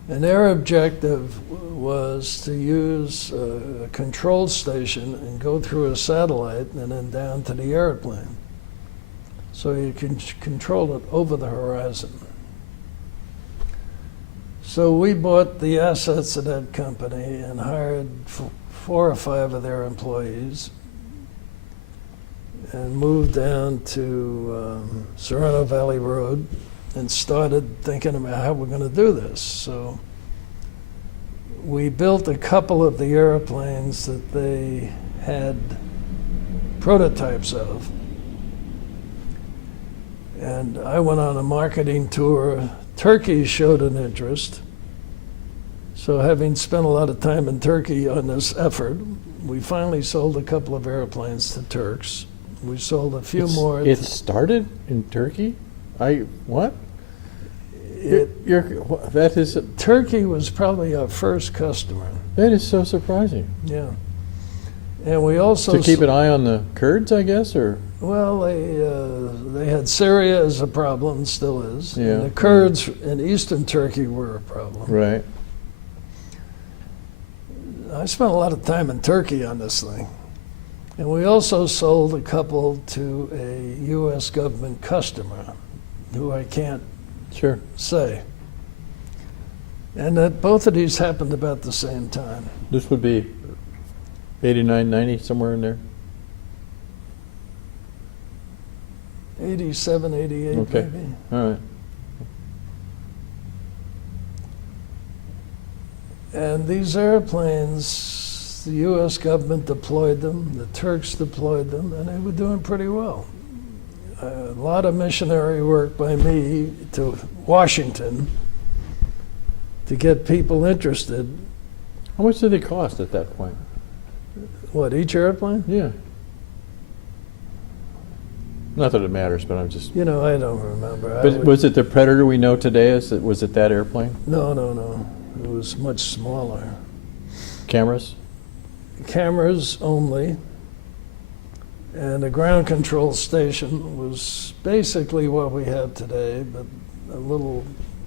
And their objective was to use a control station and go through a satellite and then down to the airplane. So you can control it over the horizon. So we bought the assets of that company and hired 4 or 5 of their employees and moved down to Serrano Valley Road and started thinking about how we're going to do this. So we built a couple of the airplanes that they had prototypes of. And I went on a marketing tour. Turkey showed an interest. So having spent a lot of time in Turkey on this effort, we finally sold a couple of airplanes to Turks. We sold a few more. It started in Turkey? What? That is Turkey was probably our first customer. that is so surprising. Yeah. And we also To keep an eye on the Kurds, I guess, or well, they had Syria as a problem, still is. Yeah. And the Kurds in eastern Turkey were a problem. right? I spent a lot of time in Turkey on this thing. And we also sold a couple to a U.S. government customer who I can't Sure. say. And that both of these happened about the same time. This would be 89, 90, somewhere in there. 87, 88 Okay. maybe. All right. And these airplanes, the U.S. government deployed them, the Turks deployed them, and they were doing pretty well. A lot of missionary work by me to Washington to get people interested. How much did they cost at that point? What, each airplane? Yeah. Not that it matters, but I'm just. You know, I don't remember. But was it the Predator we know today? Was it that airplane? No. It was much smaller. Cameras? Cameras only. And the ground control station was basically what we have today, but a little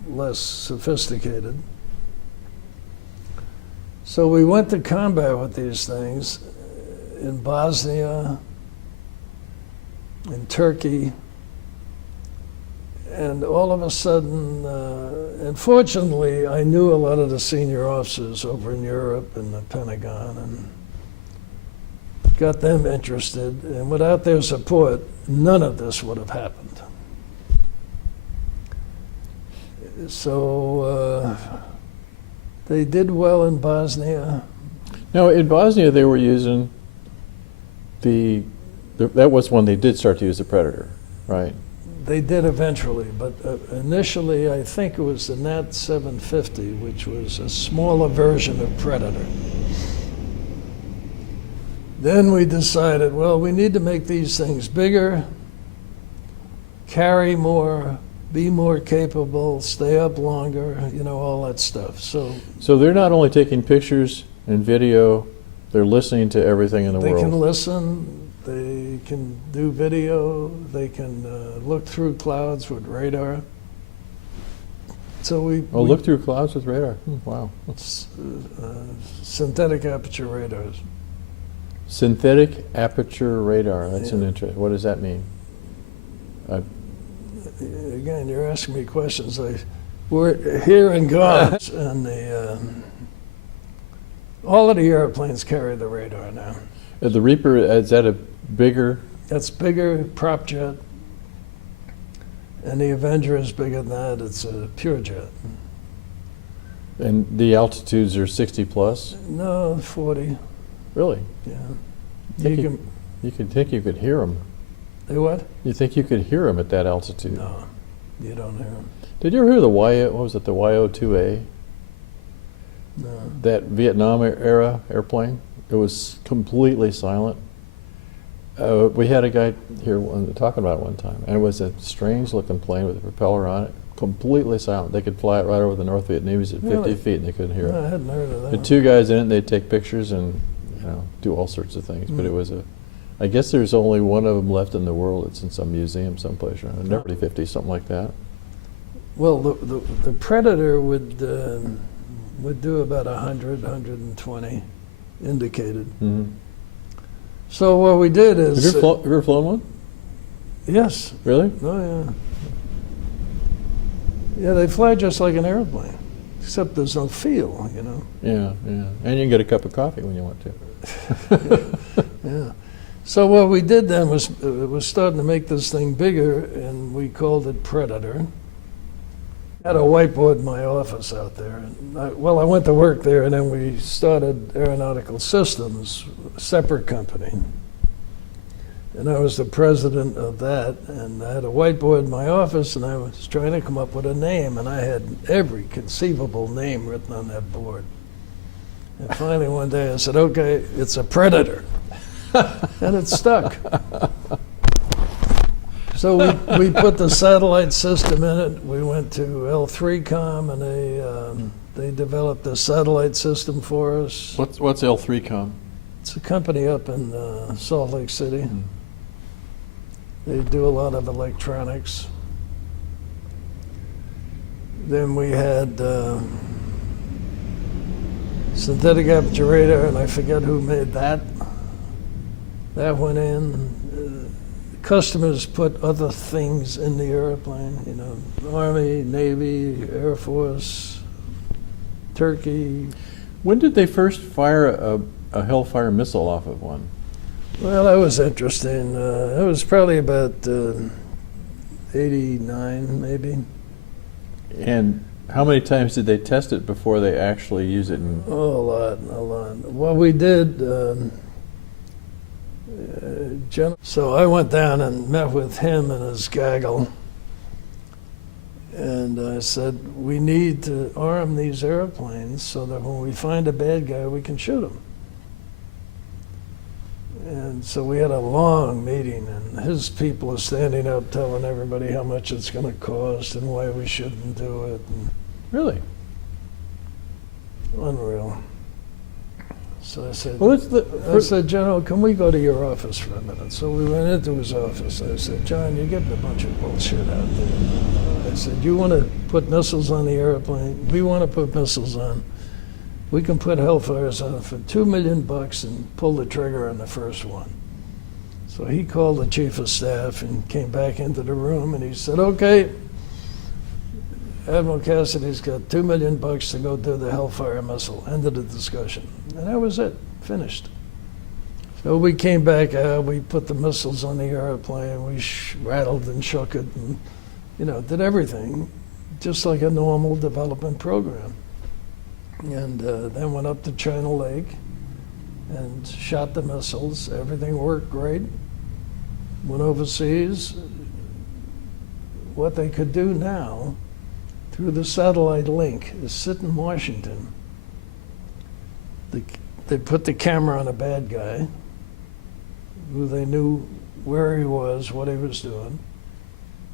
less sophisticated. So we went to combat with these things, in Bosnia, in Turkey, and all of a sudden, and fortunately, I knew a lot of the senior officers over in Europe and the Pentagon, and got them interested. And without their support, none of this would have happened. So they did well in Bosnia. Now, in Bosnia, they were using that was when they did start to use the Predator, right? They did eventually, but initially I think it was the Nat 750, which was a smaller version of Predator. Then we decided, well, we need to make these things bigger, carry more, be more capable, stay up longer, you know, all that stuff. So they're not only taking pictures and video, they're listening to everything in the world. They can listen, they can do video, they can look through clouds with radar. So we look through clouds with radar. Wow. Synthetic aperture radars. Synthetic aperture radar. That's an interest. What does that mean? Again, you're asking me questions. We're here and gone, and all of the airplanes carry the radar now. The Reaper, is that a bigger? That's bigger, prop jet, and the Avenger is bigger than that. It's a pure jet. And the altitudes are 60 plus? No, 40. Really? Yeah. You could think you could hear them. They what? You think you could hear them at that altitude? No, you don't hear them. Did you ever hear the what was it, the YO-2A? No. That Vietnam era airplane? It was completely silent. We had a guy here talking about it one time, and it was a strange looking plane with a propeller on it, completely silent. They could fly it right over the North Vietnamese at 50 feet and they couldn't hear No, it. I hadn't heard of that. The two guys in it, they'd take pictures and do all sorts of things, but it was I guess there's only one of them left in the world. It's in some museum someplace around Liberty 50, something like that. Well, the Predator would do about 100, 120 indicated. Mm-hmm. So what we did is... Have you ever flown one? Yes. Really? Oh, yeah. Yeah, they fly just like an airplane, except there's no feel, you know. Yeah, yeah. And you can get a cup of coffee when you want to. Yeah. So what we did then was starting to make this thing bigger, and we called it Predator. I had a whiteboard in my office out there. And I went to work there, and then we started Aeronautical Systems, a separate company. And I was the president of that, and I had a whiteboard in my office, and I was trying to come up with a name, and I had every conceivable name written on that board. And finally one day I said, okay, it's a Predator. And it stuck. So we put the satellite system in it. We went to L3Com, and they developed a satellite system for us. What's L3Com? It's a company up in Salt Lake City. Mm. They do a lot of electronics. Then we had synthetic aperture radar, and I forget who made that. That went in. Customers put other things in the airplane, you know, Army, Navy, Air Force, Turkey. When did they first fire a Hellfire missile off of one? Well, that was interesting. It was probably about 89, maybe. And how many times did they test it before they actually use it? Oh, a lot. Well, we did. So I went down and met with him and his gaggle, and I said, we need to arm these airplanes so that when we find a bad guy, we can shoot him. And so we had a long meeting, and his people are standing up telling everybody how much it's going to cost and why we shouldn't do it. And really? Unreal. So I said, I said, General, can we go to your office for a minute? So we went into his office. I said, John, you're getting a bunch of bullshit out there. I said, you want to put missiles on the airplane? We want to put missiles on. we can put Hellfires on for $2 million and pull the trigger on the first one. So he called the chief of staff and came back into the room and he said, okay, Admiral Cassidy's got $2 million to go do the Hellfire missile. End of the discussion. And that was it, finished. So we came back, we put the missiles on the airplane, we rattled and shook it and, did everything, just like a normal development program. And then went up to China Lake and shot the missiles. Everything worked great. Went overseas. What they could do now, through the satellite link, is sit in Washington. They put the camera on a bad guy, who they knew where he was, what he was doing.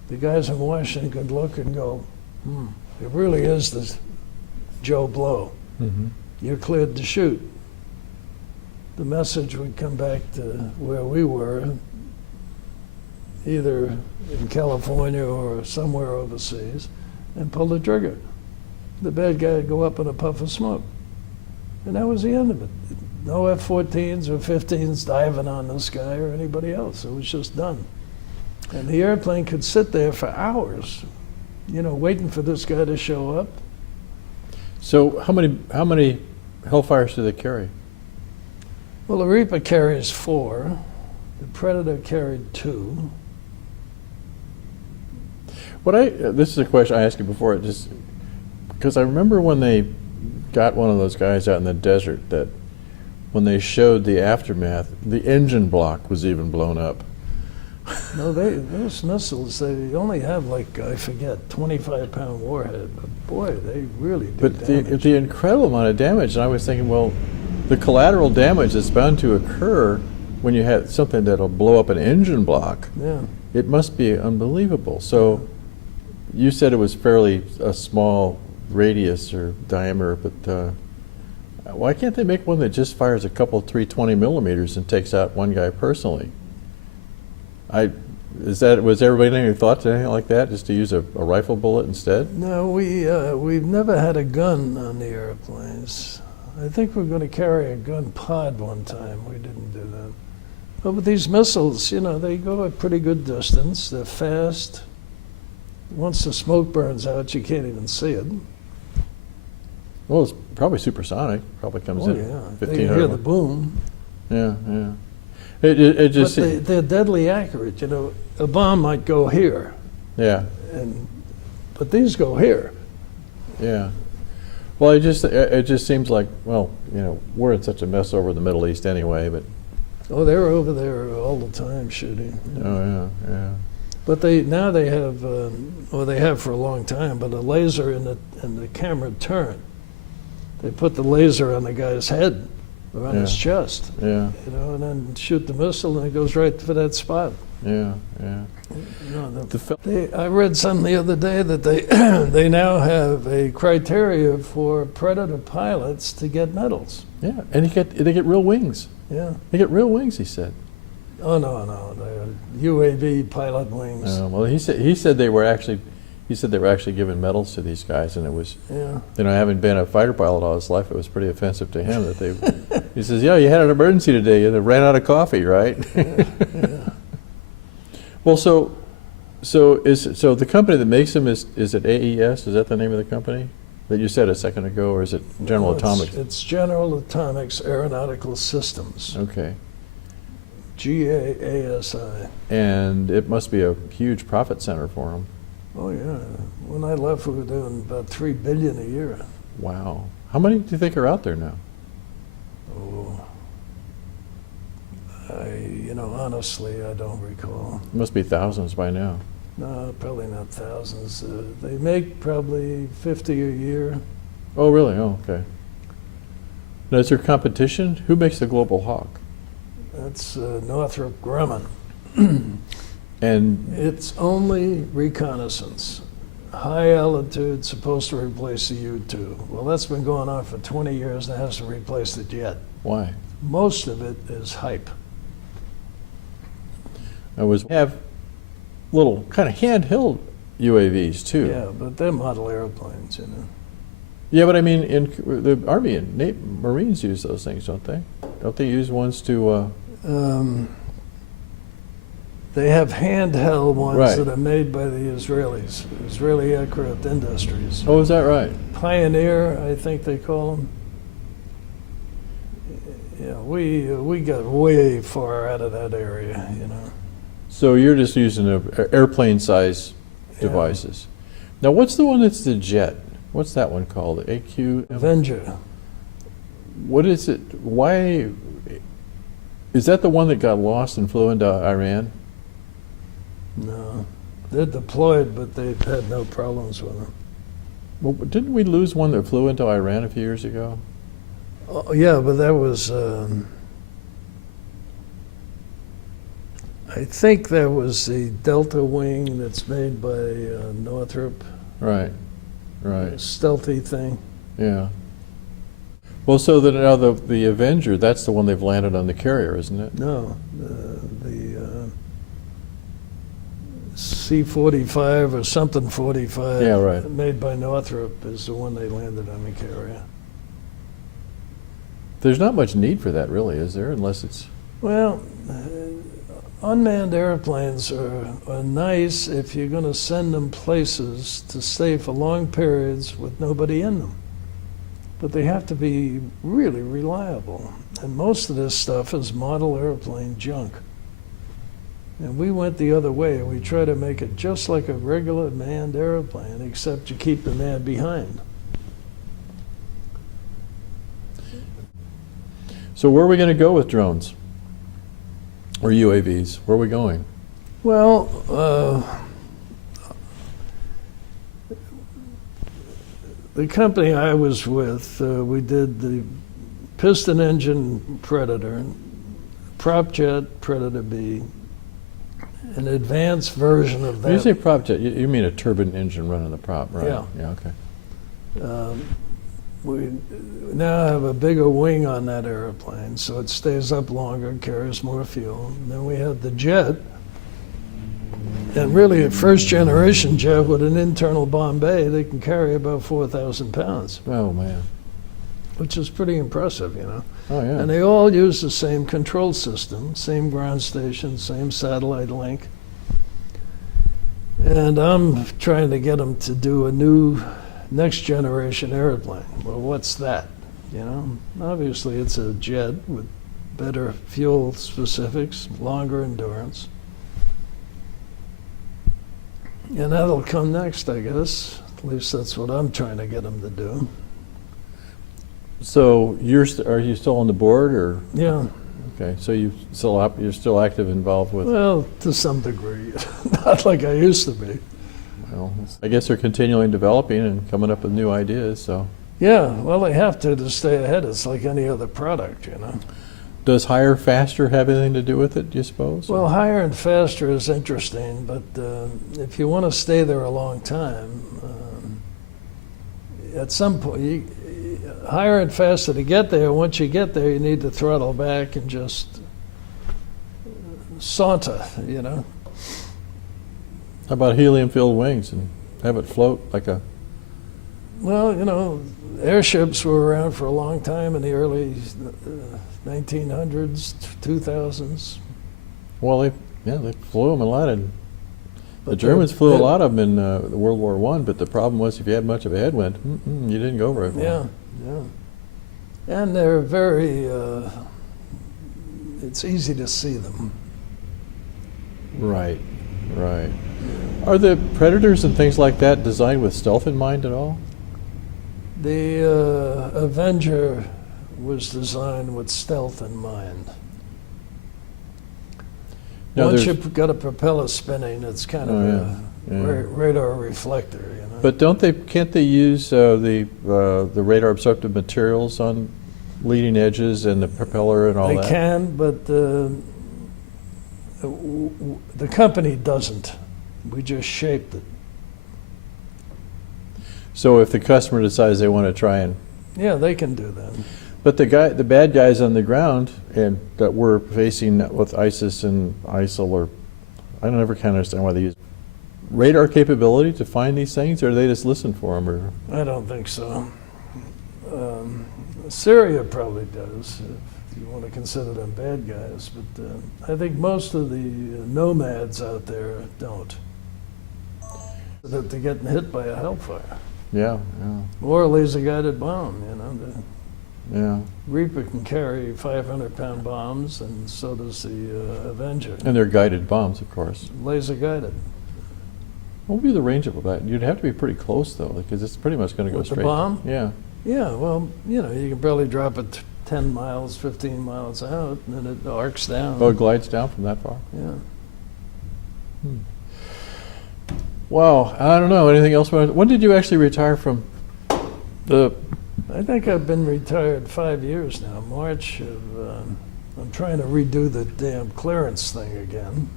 The guys in Washington could look and go, it really is this Joe Blow. Mm-hmm. You're cleared to shoot. The message would come back to where we were, either in California or somewhere overseas, and pull the trigger. The bad guy would go up in a puff of smoke. And that was the end of it. No F-14s or 15s diving on this guy or anybody else. It was just done. And the airplane could sit there for hours, waiting for this guy to show up. So how many Hellfires do they carry? Well, the Reaper carries 4. The Predator carried 2. This is a question I asked you before, just because I remember when they got one of those guys out in the desert, that when they showed the aftermath, the engine block was even blown up. No, those missiles, they only have like, I forget, 25-pound warhead, but boy, they really do But damage. the incredible amount of damage, and I was thinking, well, the collateral damage that's bound to occur when you have something that'll blow up an engine block, Yeah. it must be unbelievable. So you said it was fairly a small radius or diameter, but why can't they make one that just fires a couple 320 millimeters and takes out one guy personally? Was everybody any thought to anything like that, just to use a rifle bullet instead? No, we've never had a gun on the airplanes. I think we're going to carry a gun pod one time. We didn't do that. But with these missiles, they go a pretty good distance. They're fast. Once the smoke burns out, you can't even see it. Well, it's probably supersonic. Probably comes in Yeah. 1,500. They hear the boom. Yeah, yeah. It just But they're deadly accurate. A bomb might go here, yeah, but these go here. yeah. Well, it just seems like, well, we're in such a mess over the Middle East anyway, but Oh, they're over there all the time shooting. oh yeah. But now they have, they have for a long time, but a laser in the camera turn. They put the laser on the guy's head or on his chest, Yeah, and then shoot the missile and it goes right for that spot. yeah. I read something the other day that they now have a criteria for Predator pilots to get medals. Yeah, and they get real wings. Yeah. They get real wings, he said. Oh no, they're UAV pilot wings. Well, he said they were actually giving medals to these guys, and it was, Yeah. Having been a fighter pilot all his life, it was pretty offensive to him that they. He says, "Yeah, you had an emergency today, and they ran out of coffee, right?" Yeah. Well, so the company that makes them is it AES? Is that the name of the company that you said a second ago, or is it General No, Atomics? It's General Atomics Aeronautical Systems. Okay. GAASI. And it must be a huge profit center for them. Oh yeah. When I left, we were doing about $3 billion a year. Wow. How many do you think are out there now? Oh. Honestly, I don't recall. It must be thousands by now. No, probably not thousands. They make probably 50 a year. Oh, really? Oh, okay. Now, is there competition? Who makes the Global Hawk? That's Northrop Grumman. And It's only reconnaissance. High altitude, supposed to replace the U-2. Well, that's been going on for 20 years and it hasn't replaced it yet. why? Most of it is hype. Have little kind of handheld UAVs too. Yeah, but they're model airplanes, Yeah, but I mean, in the Army and Marines use those things, don't they? Don't they use ones to? They have handheld ones Right. that are made by the Israelis, Israeli Aircraft Industries. Oh, is that right? Pioneer, I think they call them. Yeah, we got way far out of that area, you know. So you're just using airplane size Yeah. devices. Now, what's the one that's the jet? What's that one called? The AQ? Avenger. What is it? Why? Is that the one that got lost and flew into Iran? No, they're deployed, but they've had no problems with them. Well, didn't we lose one that flew into Iran a few years ago? Oh, yeah, but that was, I think that was the Delta wing that's made by Northrop, Right, right, a stealthy thing. yeah. Well, so then now the Avenger, that's the one they've landed on the carrier, isn't it? No, the C-45 or something 45, Yeah, right. made by Northrop, is the one they landed on the carrier. There's not much need for that, really, is there? Unless it's Well, unmanned airplanes are nice if you're going to send them places to stay for long periods with nobody in them. But they have to be really reliable. And most of this stuff is model airplane junk. And we went the other way. We try to make it just like a regular manned airplane, except you keep the man behind. So where are we going to go with drones? Or UAVs? Where are we going? Well, the company I was with, we did the piston engine Predator, prop jet Predator B, an advanced version of When you say that. prop jet, you mean a turbine engine running the prop, right? Yeah. Yeah, okay. We now have a bigger wing on that airplane, so it stays up longer, carries more fuel. And then we have the jet, and really a first generation jet with an internal bomb bay that can carry about 4,000 pounds, Oh, man. which is pretty impressive, you know. Oh, yeah. And they all use the same control system, same ground station, same satellite link. And I'm trying to get them to do a new next generation airplane. Well, what's that? You know, obviously it's a jet with better fuel specifics, longer endurance. And that'll come next, I guess. At least that's what I'm trying to get them to do. So are you still on the board, or? Yeah. Okay, so you're still active, involved with? Well, to some degree. Not like I used to be. Well, I guess they're continually developing and coming up with new ideas, so. Yeah, well, they have to stay ahead. It's like any other product, you know. Does higher, faster have anything to do with it, do you suppose? Well, higher and faster is interesting, but if you want to stay there a long time, at some point, higher and faster to get there. Once you get there, you need to throttle back and just saunter, you know. How about helium-filled wings and have it float like a? Well, you know, airships were around for a long time in the early 1900s, 2000s. Well, they flew them a lot, and the But Germans flew a they're- lot of them in World War I. But the problem was, if you had much of a headwind, you didn't go very far. Yeah, yeah. And they're very, it's easy to see them. Right, right. Are the Predators and things like that designed with stealth in mind at all? The Avenger was designed with stealth in mind. Now, Once there's- you've got a propeller spinning, it's kind of Oh, yeah, yeah. radar reflector, you know. But can't they use the radar absorptive materials on leading edges and the propeller and all They that? can, but the company doesn't. We just shaped it. So if the customer decides they want to try and, Yeah, they can do that. but the bad guys on the ground and that we're facing with ISIS and ISIL, or I don't ever kind of understand why they use radar capability to find these things, or they just listen for them, or? I don't think so. Syria probably does, if you want to consider them bad guys, but I think most of the nomads out there don't. That they're getting hit by a Hellfire. Yeah, yeah, Or a laser-guided bomb, you know. The yeah. Reaper can carry 500-pound bombs, and so does the Avenger. And they're guided bombs, of course. Laser-guided. What would be the range of that? You'd have to be pretty close, though, because it's pretty much going to go With the straight. bomb? Yeah. Yeah, well, you know, you can probably drop it 10 miles, 15 miles out, and then it arcs down. Oh, it glides down from that far? Yeah. Wow, I don't know. Anything else? When did you actually retire from the... I think I've been retired 5 years now. March of, I'm trying to redo the damn clearance thing again.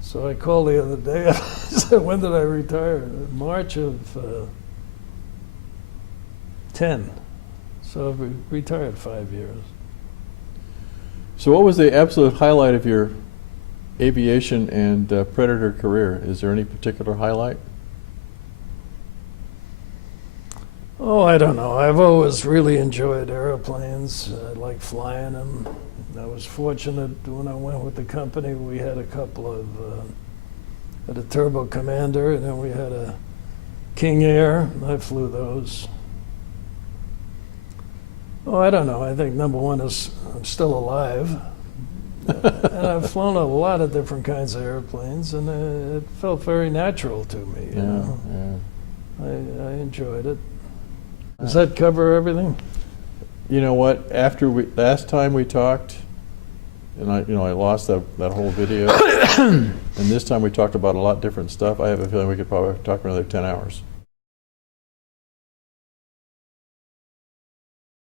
So I called the other day, I said, when did I retire? March of 10. So I've retired 5 years. So what was the absolute highlight of your aviation and Predator career? Is there any particular highlight? Oh, I don't know. I've always really enjoyed airplanes. I like flying them. I was fortunate when I went with the company, we had a couple of, had a Turbo Commander, and then we had a King Air. I flew those. Oh, I don't know. I think number one is I'm still alive. And I've flown a lot of different kinds of airplanes, and it felt very natural to me. You know? Yeah. I enjoyed it. Does that cover everything? You know what? After last time we talked, and I lost that whole video, and this time we talked about a lot different stuff. I have a feeling we could probably talk for another 10 hours.